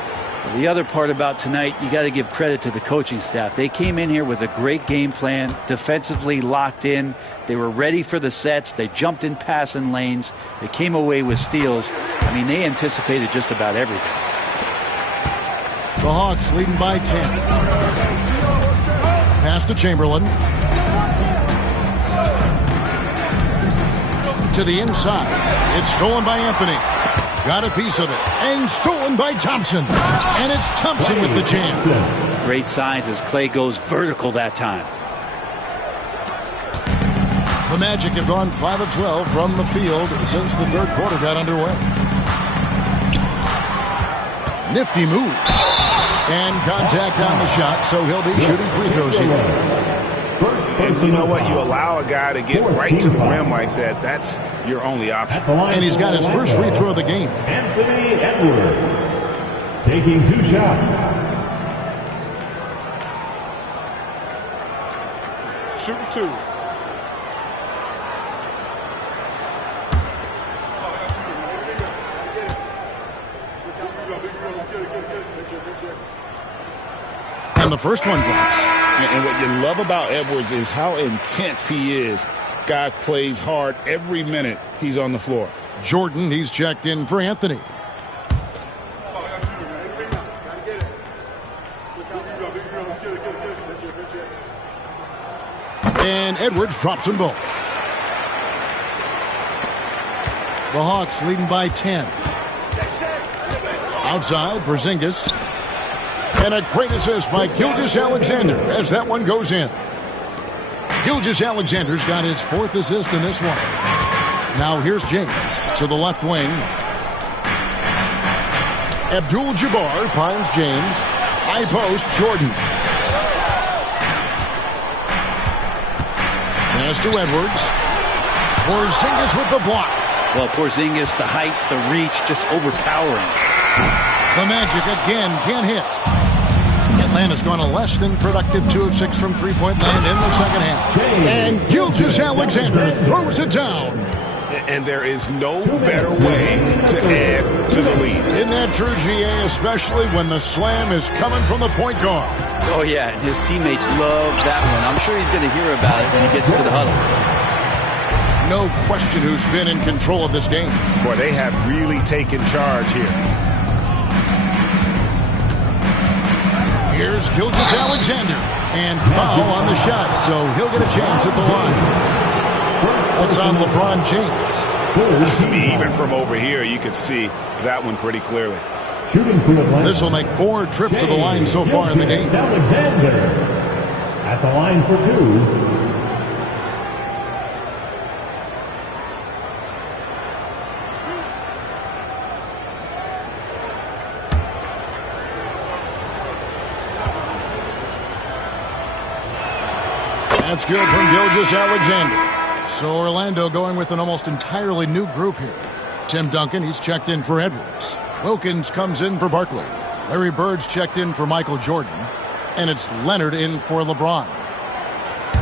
The other part about tonight, you got to give credit to the coaching staff. They came in here with a great game plan, defensively locked in. They were ready for the sets. They jumped in passing lanes. They came away with steals. I mean, they anticipated just about everything. The Hawks leading by 10. Pass to Chamberlain. To the inside. It's stolen by Anthony. Got a piece of it. And stolen by Thompson. And it's Thompson with the jam. Great signs as Clay goes vertical that time. The Magic have gone 5 of 12 from the field since the third quarter got underway. Nifty move. And contact on the shot, so he'll be shooting free throws here. And you know what? You allow a guy to get right to the rim like that. That's your only option. And he's got his first free throw of the game. Anthony Edwards taking 2 shots. Shooting 2. And the first one drops. And what you love about Edwards is how intense he is. Guy plays hard every minute he's on the floor. Jordan, he's checked in for Anthony. And Edwards drops them both. The Hawks leading by 10. Outside, Porzingis. And a great assist by Gilgeous-Alexander as that one goes in. Gilgeous-Alexander's got his 4th assist in this one. Now here's James to the left wing. Abdul-Jabbar finds James. High post, Jordan. Pass to Edwards. Porzingis with the block. Well, Porzingis, the height, the reach, just overpowering. The Magic again can't hit. Atlanta's gone a less than productive 2 of 6 from three-point land in the second half. And Gilgeous-Alexander throws it down. And there is no better way to add to the lead. Isn't that true, GA, especially when the slam is coming from the point guard? Oh, yeah, and his teammates love that one. I'm sure he's going to hear about it when he gets to the huddle. No question who's been in control of this game. Boy, they have really taken charge here. Here's Gilgeous-Alexander. And foul on the shot, so he'll get a chance at the line. That's on LeBron James. I mean, even from over here, you could see that one pretty clearly. Shooting for Atlanta. This will make 4 trips to the line so far in the game. Alexander at the line for 2. That's good from Gilgeous Alexander. So Orlando going with an almost entirely new group here. Tim Duncan, he's checked in for Edwards. Wilkins comes in for Barkley. Larry Bird's checked in for Michael Jordan. And it's Leonard in for LeBron.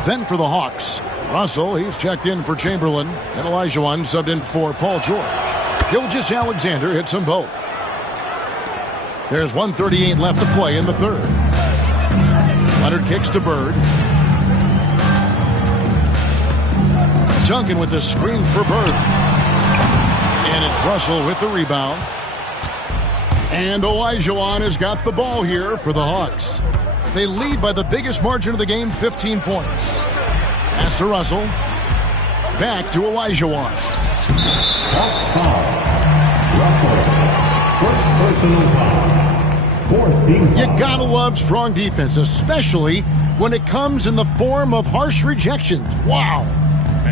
Then for the Hawks, Russell, he's checked in for Chamberlain. And Olajuwon subbed in for Paul George. Gilgeous Alexander hits them both. There's 1:38 left to play in the third. Leonard kicks to Bird. Duncan with the screen for Bird. And it's Russell with the rebound. And Olajuwon has got the ball here for the Hawks. They lead by the biggest margin of the game, 15 points. Pass to Russell. Back to Olajuwon. Hawks foul. Russell. First personal foul. 4th team foul. You gotta love strong defense, especially when it comes in the form of harsh rejections. Wow.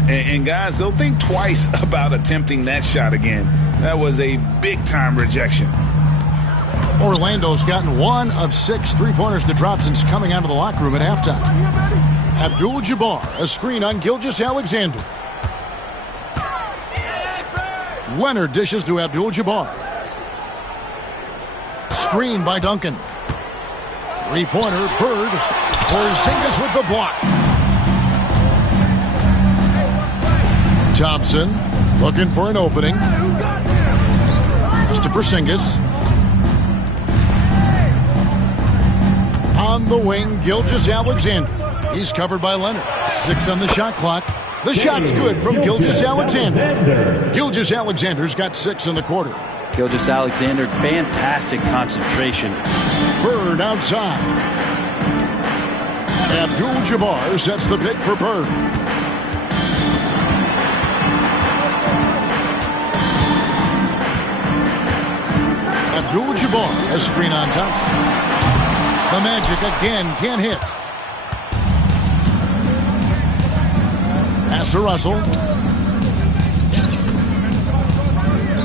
And guys, they'll think twice about attempting that shot again. That was a big-time rejection. Orlando's gotten 1 of 6 3-pointers to drop since coming out of the locker room at halftime. Abdul-Jabbar, a screen on Gilgeous Alexander. Leonard dishes to Abdul-Jabbar. Screen by Duncan. 3-pointer, Bird. Porzingis with the block. Thompson looking for an opening. Pass to Porzingis. On the wing, Gilgeous Alexander. He's covered by Leonard. 6 on the shot clock. The shot's good from Gilgeous Alexander. Gilgeous Alexander's got 6 in the quarter. Gilgeous Alexander, fantastic concentration. Bird outside. Abdul-Jabbar sets the pick for Bird. Abdul-Jabbar, a screen on Thompson. The Magic again can't hit. Pass to Russell.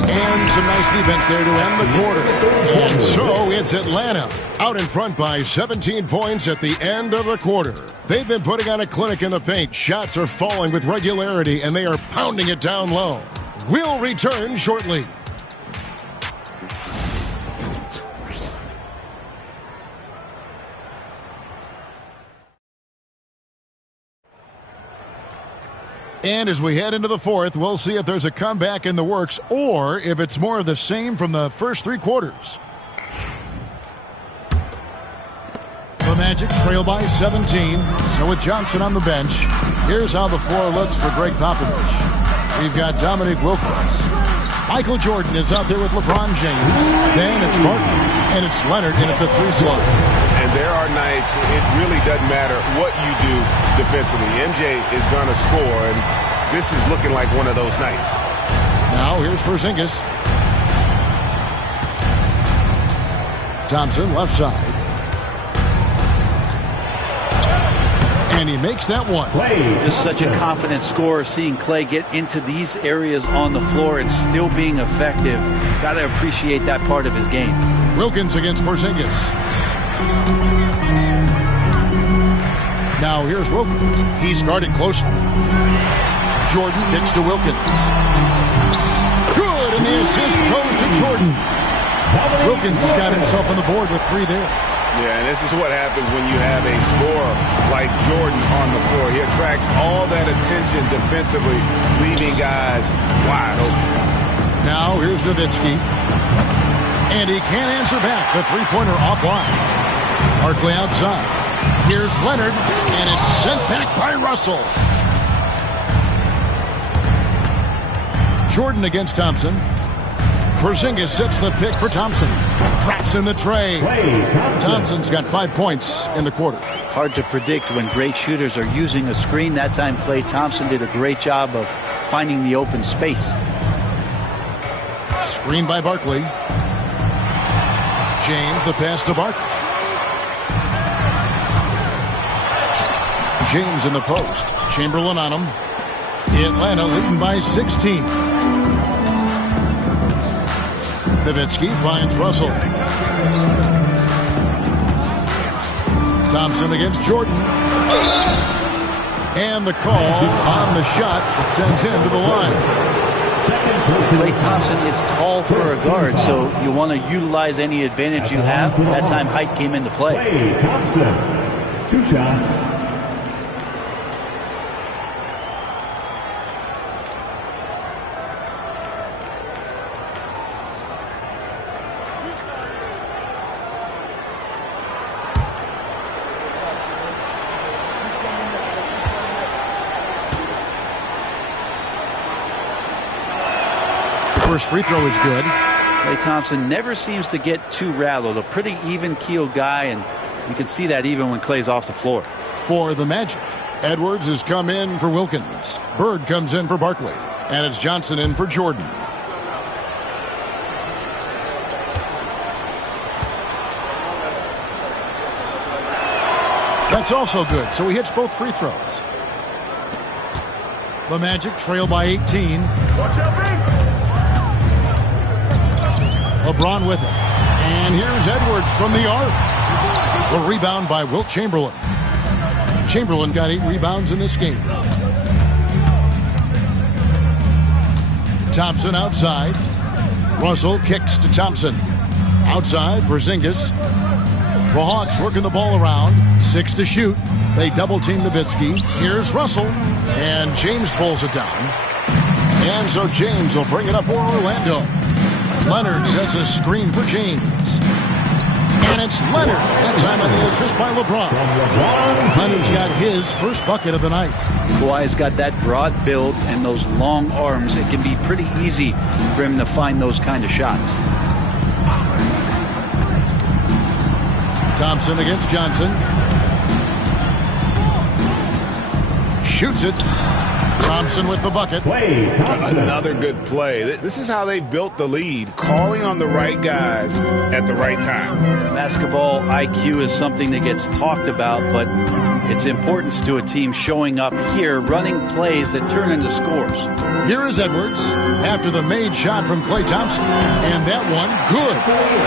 And some nice defense there to end the quarter. And so it's Atlanta out in front by 17 points at the end of the quarter. They've been putting on a clinic in the paint. Shots are falling with regularity, and they are pounding it down low. We'll return shortly. And as we head into the fourth, we'll see if there's a comeback in the works or if it's more of the same from the first 3 quarters. The Magic trail by 17. So with Johnson on the bench, here's how the floor looks for Greg Popovich. We've got Dominique Wilkins. Michael Jordan is out there with LeBron James. Then it's Martin. And it's Leonard in at the 3 slot. And there are nights it really doesn't matter what you do defensively. MJ is going to score, and this is looking like one of those nights. Now here's Porzingis. Thompson left side. And he makes that one. Just such a confident scorer, seeing Clay get into these areas on the floor and still being effective. Got to appreciate that part of his game. Wilkins against Porzingis. Now here's Wilkins. He's guarded closely. Jordan kicks to Wilkins. Good, and the assist goes to Jordan. Wilkins has got himself on the board with 3 there. Yeah, and this is what happens when you have a scorer like Jordan on the floor. He attracts all that attention defensively, leaving guys wide open. Now here's Nowitzki. And he can't answer back. The 3-pointer offline. Barkley outside. Here's Leonard, and it's sent back by Russell. Jordan against Thompson. Porzingis sets the pick for Thompson. Drops in the tray. Thompson's got 5 points in the quarter. Hard to predict when great shooters are using a screen. That time Klay Thompson did a great job of finding the open space. Screen by Barkley. James, the pass to Barkley. James in the post. Chamberlain on him. Atlanta leading by 16. Nowitzki finds Russell. Thompson against Jordan. And the call on the shot that sends him to the line. Klay Thompson is tall for a guard, so you want to utilize any advantage you have. That time height came into play. Klay Thompson, 2 shots. First free throw is good. Klay Thompson never seems to get too rattled. A pretty even-keeled guy, and you can see that even when Klay's off the floor. For the Magic, Edwards has come in for Wilkins. Bird comes in for Barkley. And it's Johnson in for Jordan. That's also good, so he hits both free throws. The Magic trail by 18. Watch out, Big. LeBron with it. And here's Edwards from the arc. The rebound by Wilt Chamberlain. Chamberlain got 8 rebounds in this game. Thompson outside. Russell kicks to Thompson. Outside, Porzingis. The Hawks working the ball around. 6 to shoot. They double-team Nowitzki. Here's Russell. And James pulls it down. And so James will bring it up for Orlando. Leonard sets a screen for James. And it's Leonard. That time on the assist by LeBron. Leonard's got his first bucket of the night. Kawhi's got that broad build and those long arms. It can be pretty easy for him to find those kind of shots. Thompson against Johnson. Shoots it. Thompson with the bucket. Another good play. This is how they built the lead, calling on the right guys at the right time. Basketball IQ is something that gets talked about, but its importance to a team showing up here, running plays that turn into scores. Here is Edwards after the made shot from Klay Thompson. And that one, good.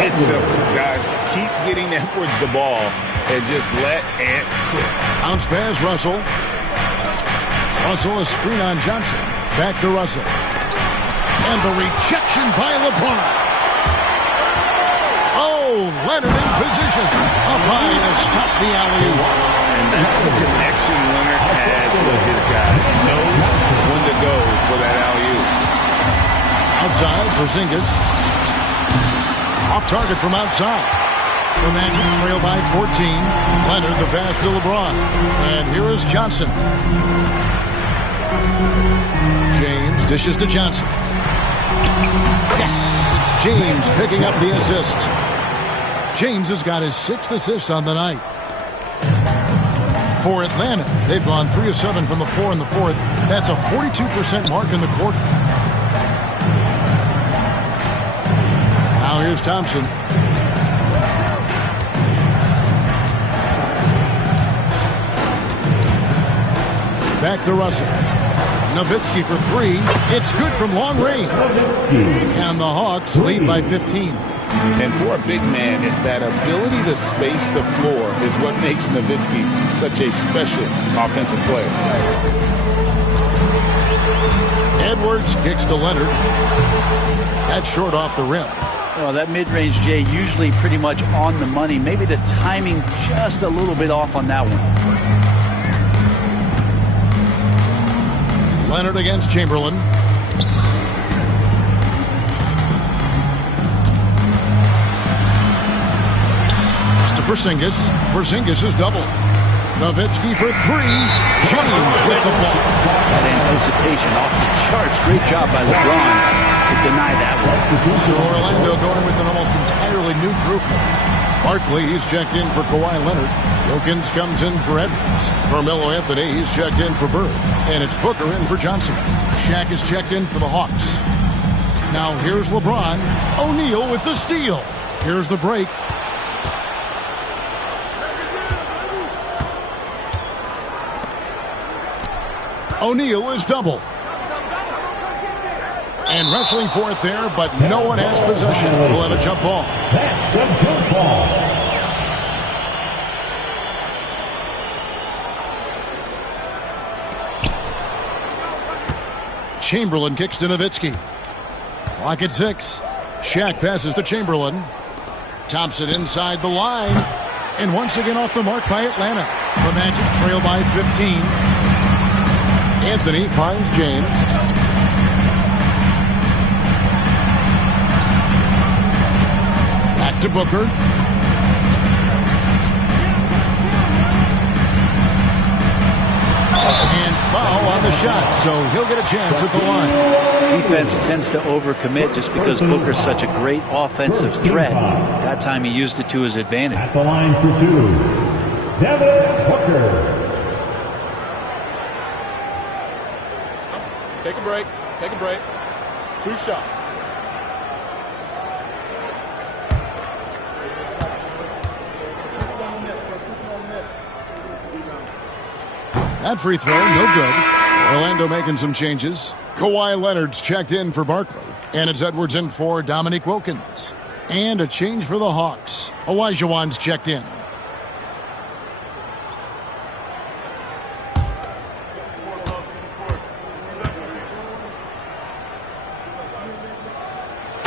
It's simple, guys. Keep getting Edwards the ball and just let Ant cook. Bounce pass, Russell. Russell, a screen on Johnson. Back to Russell. And the rejection by LeBron. Oh, Leonard in position. Up high to stop the alley-oop. And that's the connection Leonard has with his guys. He knows when to go for that alley-oop. Outside, Porzingis. Off target from outside. The Magic trail by 14. Leonard the pass to LeBron. And here is Johnson. James dishes to Johnson. Yes, it's James picking up the assist. James has got his 6th assist on the night. For Atlanta, they've gone 3 of 7 from the floor in the 4th. That's a 42% mark in the quarter. Now here's Thompson. Back to Russell. Nowitzki for 3. It's good from long range. And the Hawks lead by 15. And for a big man, that ability to space the floor is what makes Nowitzki such a special offensive player. Edwards kicks to Leonard. That's short off the rim. Well, that mid-range, Jay, usually pretty much on the money. Maybe the timing just a little bit off on that one. Leonard against Chamberlain. It's to Porzingis. Porzingis is double. Nowitzki for 3. James with the ball. That anticipation off the charts. Great job by LeBron to deny that one. So Orlando going with an almost entirely new group. Barkley, he's checked in for Kawhi Leonard. Wilkins comes in for Edwards. Carmelo Anthony, he's checked in for Bird. And it's Booker in for Johnson. Shaq is checked in for the Hawks. Now here's LeBron. O'Neal with the steal. Here's the break. O'Neal is double. And wrestling for it there, but no one has possession. We'll have a jump ball. That's a jump ball. Chamberlain kicks to Nowitzki. Clock at 6. Shaq passes to Chamberlain. Thompson inside the line. And once again off the mark by Atlanta. The Magic trail by 15. Anthony finds James. Back to Booker. And foul on the shot, so he'll get a chance at the line. Defense tends to overcommit just because Booker's such a great offensive threat. That time he used it to his advantage. At the line for 2, Devin Booker. Take a break. Take a break. 2 shots. That free throw, no good. Orlando making some changes. Kawhi Leonard's checked in for Barkley. And it's Edwards in for Dominique Wilkins. And a change for the Hawks. Olajuwon's checked in.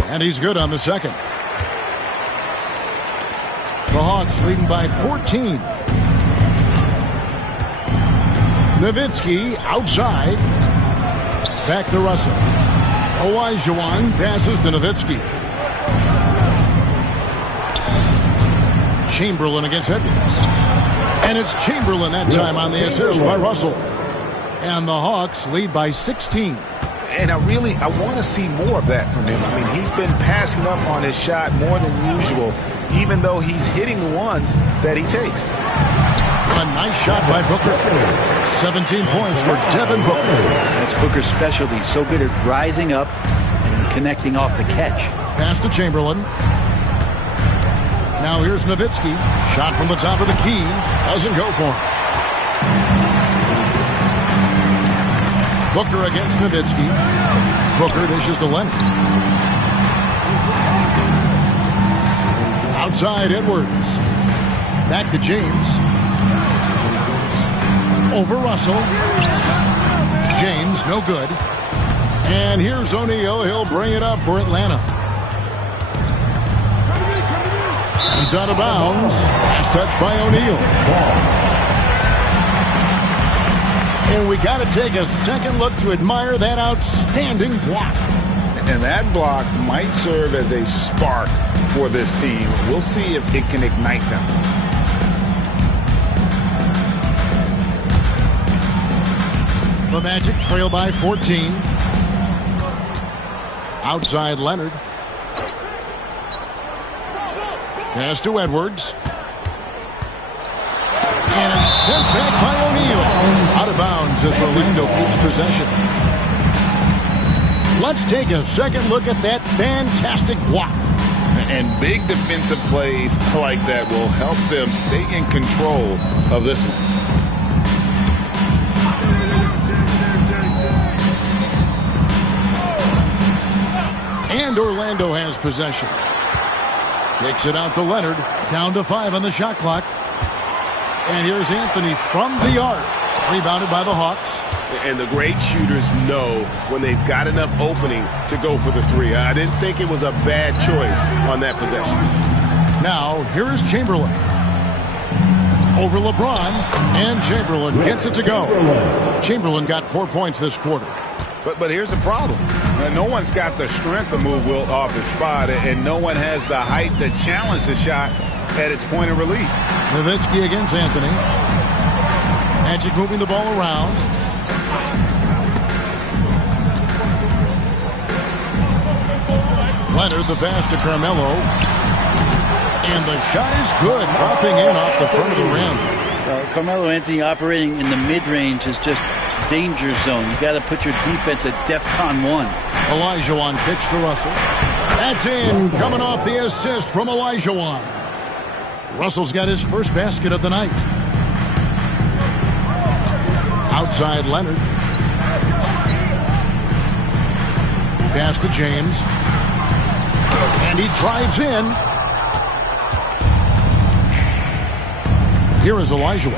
And he's good on the second. The Hawks leading by 14. Nowitzki outside. Back to Russell. Olajuwon passes to Nowitzki. Chamberlain against Edwards. And it's Chamberlain that time on the assist by Russell. And the Hawks lead by 16. And I want to see more of that from him. I mean, he's been passing up on his shot more than usual, even though he's hitting the ones that he takes. A nice shot by Booker. 17 points for Devin Booker. That's Booker's specialty. So good at rising up and connecting off the catch. Pass to Chamberlain. Now here's Nowitzki. Shot from the top of the key. Doesn't go for him. Booker against Nowitzki. Booker dishes to Leonard. Outside Edwards. Back to James. Over Russell. James, no good. And here's O'Neal. He'll bring it up for Atlanta. He's out of bounds. Last touch by O'Neal. And we got to take a second look to admire that outstanding block. And that block might serve as a spark for this team. We'll see if it can ignite them. The Magic trail by 14. Outside Leonard. Pass to Edwards. And it's sent back by O'Neal. Out of bounds as Orlando keeps possession. Let's take a second look at that fantastic block. And big defensive plays like that will help them stay in control of this one. And Orlando has possession. Kicks it out to Leonard. Down to 5 on the shot clock. And here's Anthony from the arc. Rebounded by the Hawks. And the great shooters know when they've got enough opening to go for the three. I didn't think it was a bad choice on that possession. Now, here is Chamberlain. Over LeBron. And Chamberlain gets it to go. Chamberlain got 4 points this quarter. But here's the problem. No one's got the strength to move Wilt off his spot, and no one has the height to challenge the shot at its point of release. Nowitzki against Anthony. Magic moving the ball around. Leonard, the pass to Carmelo. And the shot is good, dropping in off the front of the rim. Carmelo Anthony operating in the mid-range is just danger zone. You got to put your defense at DEFCON 1. Olajuwon pitch to Russell. That's in, coming off the assist from Olajuwon. Russell's got his first basket of the night. Outside Leonard. Pass to James. And he drives in. Here is Olajuwon.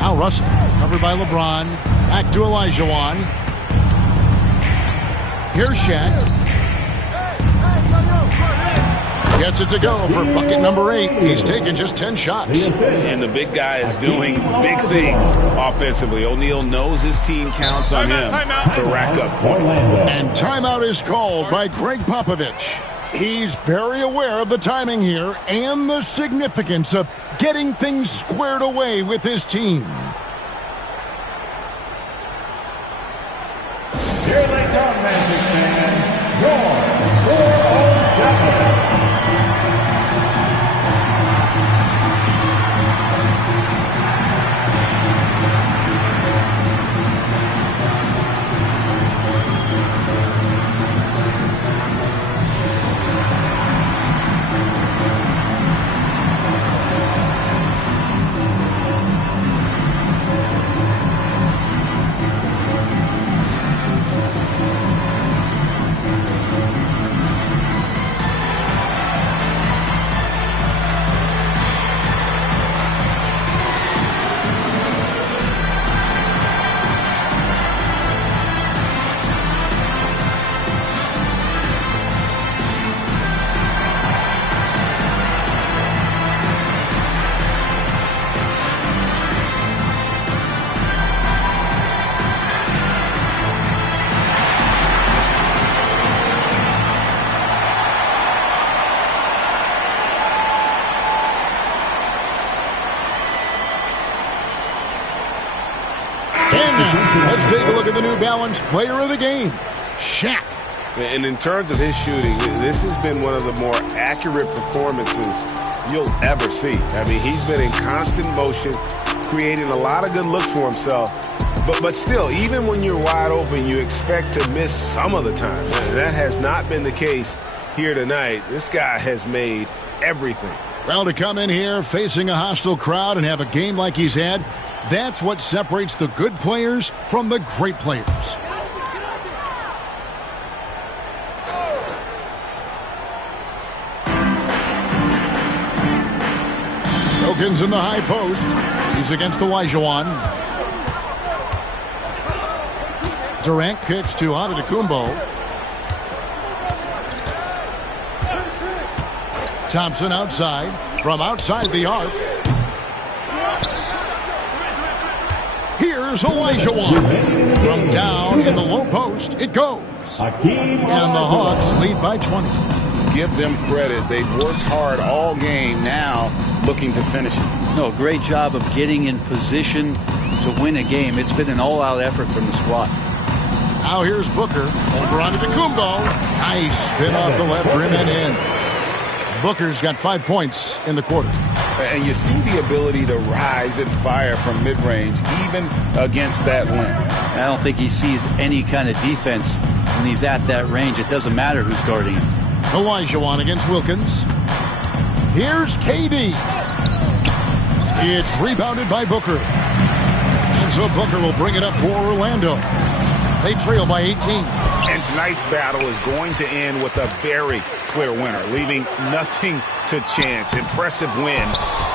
Now Russell, covered by LeBron. Back to Olajuwon. Here's Shaq. Gets it to go for bucket number 8. He's taken just 10 shots. And the big guy is doing big things offensively. O'Neal knows his team counts on him to rack up points. And timeout is called by Greg Popovich. He's very aware of the timing here and the significance of getting things squared away with his team. Here they come, Magic fans. Your 407. Let's take a look at the New Balance player of the game, Shaq. And in terms of his shooting, this has been one of the more accurate performances you'll ever see. I mean, he's been in constant motion, creating a lot of good looks for himself. But still, even when you're wide open, you expect to miss some of the time. And that has not been the case here tonight. This guy has made everything. Well, to come in here facing a hostile crowd and have a game like he's had, that's what separates the good players from the great players. Wilkins in the high post. He's against Olajuwon. Durant kicks to Antetokounmpo. Thompson outside. From outside the arc. Here's Olajuwon. From down in the low post, it goes. And the Hawks lead by 20. Give them credit. They've worked hard all game, now looking to finish it. No, great job of getting in position to win a game. It's been an all-out effort from the squad. Now here's Booker. Over onto Antetokounmpo. Nice spin off the left rim and in. Booker's got 5 points in the quarter. And you see the ability to rise and fire from mid-range, even against that length. I don't think he sees any kind of defense when he's at that range. It doesn't matter who's guarding him. Olajuwon against Wilkins. Here's KD. It's rebounded by Booker. And so Booker will bring it up for Orlando. They trail by 18. And tonight's battle is going to end with a very clear winner, leaving nothing to chance. Impressive win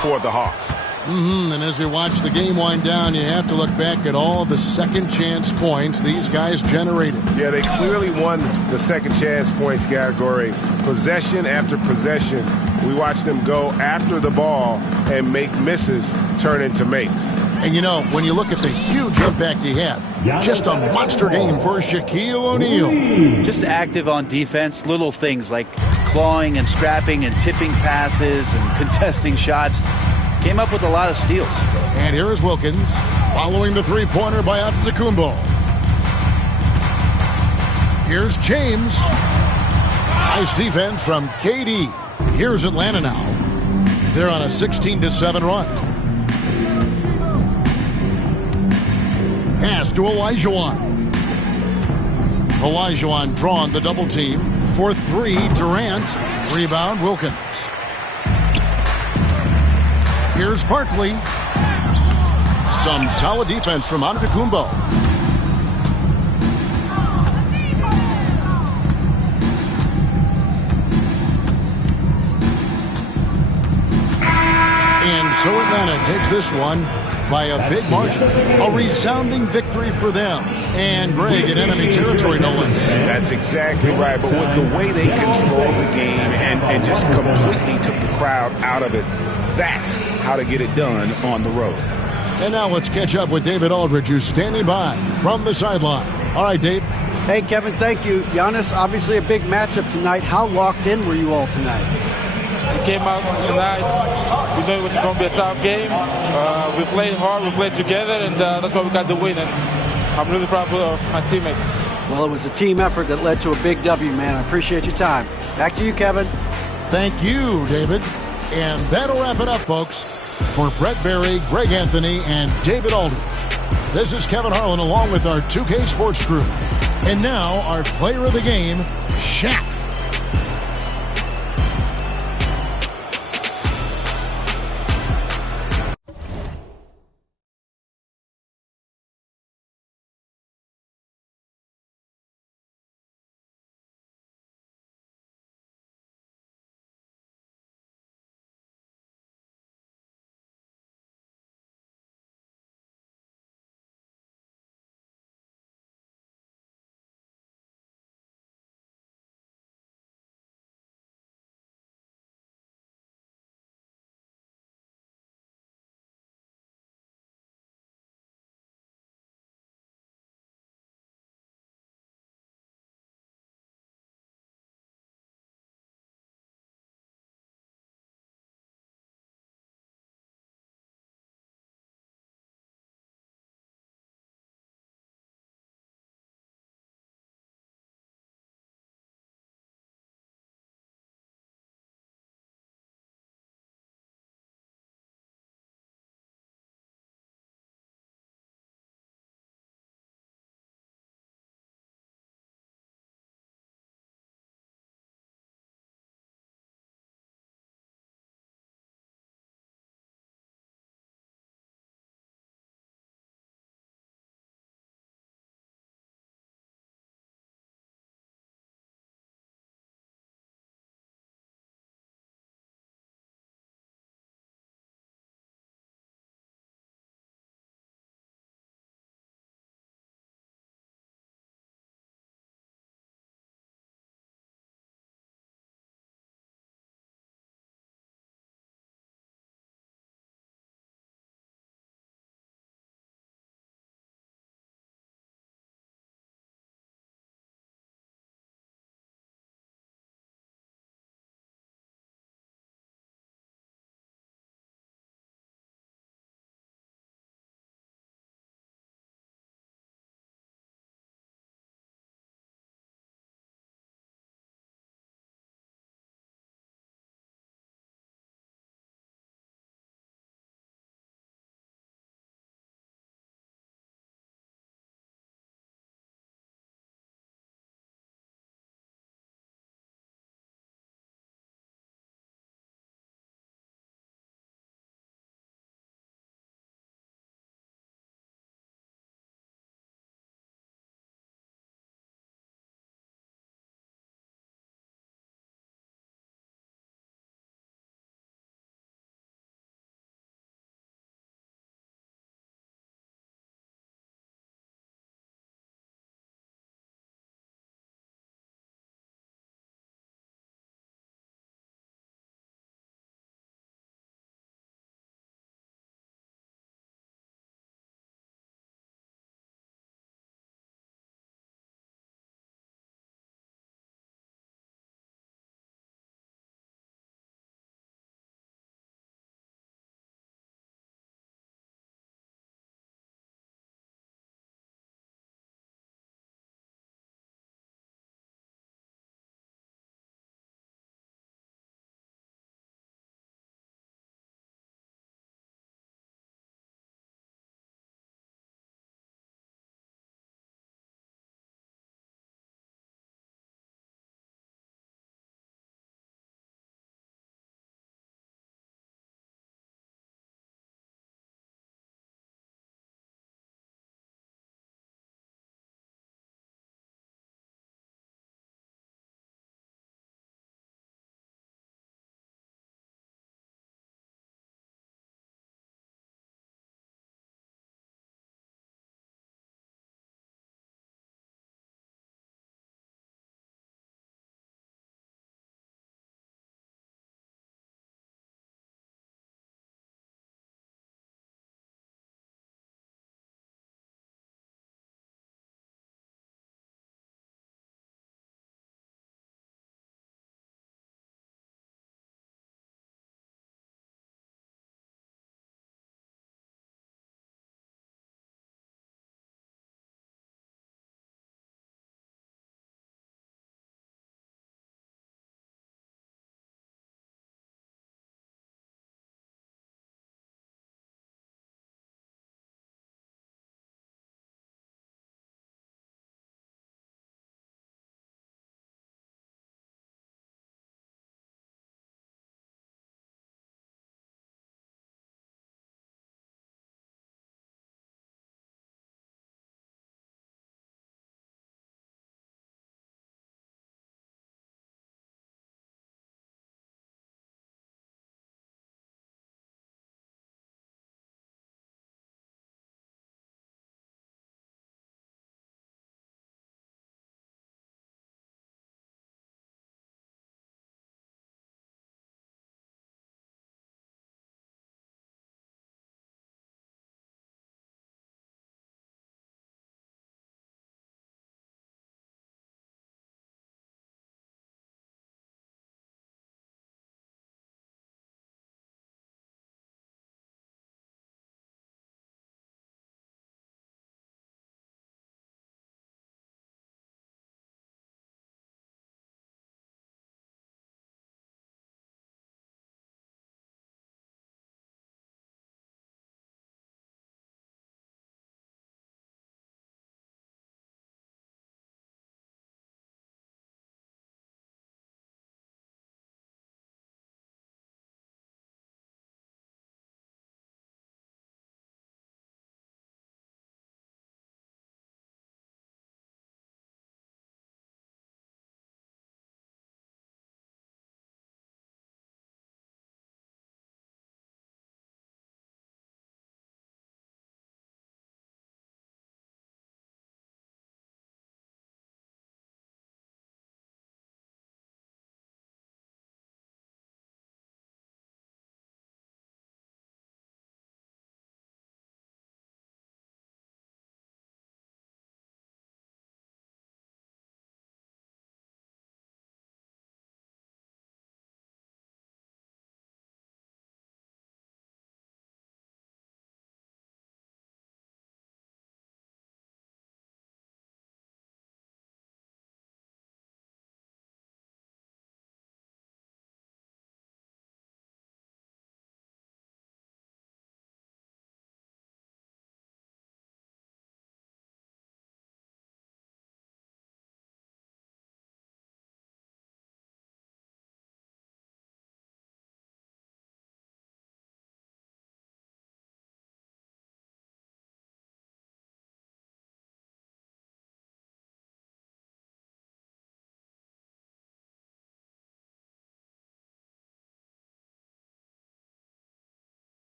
for the Hawks. And as we watch the game wind down, you have to look back at all the second chance points these guys generated. Yeah, they clearly won the second chance points category. Possession after possession, we watched them go after the ball and make misses turn into makes. And you know, when you look at the huge impact he had, just a monster game for Shaquille O'Neal. Just active on defense, little things like clawing and scrapping and tipping passes and contesting shots. Came up with a lot of steals. And here is Wilkins following the three-pointer by Antetokounmpo. Here's James. Nice defense from KD. Here's Atlanta now. They're on a 16-7 run. Pass to Olajuwon. Olajuwon drawn the double team. for three, Durant. Rebound, Wilkins. Here's Barkley. Some solid defense from Antetokounmpo. And so Atlanta takes this one by a big margin. A resounding victory for them. And Greg in enemy territory, no less. That's exactly right. But with the way they controlled the game and just completely took the crowd out of it, that's how to get it done on the road. And now let's catch up with David Aldridge, who's standing by from the sideline. All right, Dave. Hey, Kevin, thank you. Giannis, obviously a big matchup tonight. How locked in were you all tonight? We came out tonight. We knew it was going to be a tough game. We played hard. We played together, and that's why we got the win. And I'm really proud of my teammates. Well, it was a team effort that led to a big W, man. I appreciate your time. Back to you, Kevin. Thank you, David. And that'll wrap it up, folks. For Brett Berry, Greg Anthony, and David Aldridge, this is Kevin Harlan along with our 2K Sports crew. And now our player of the game, Shaq.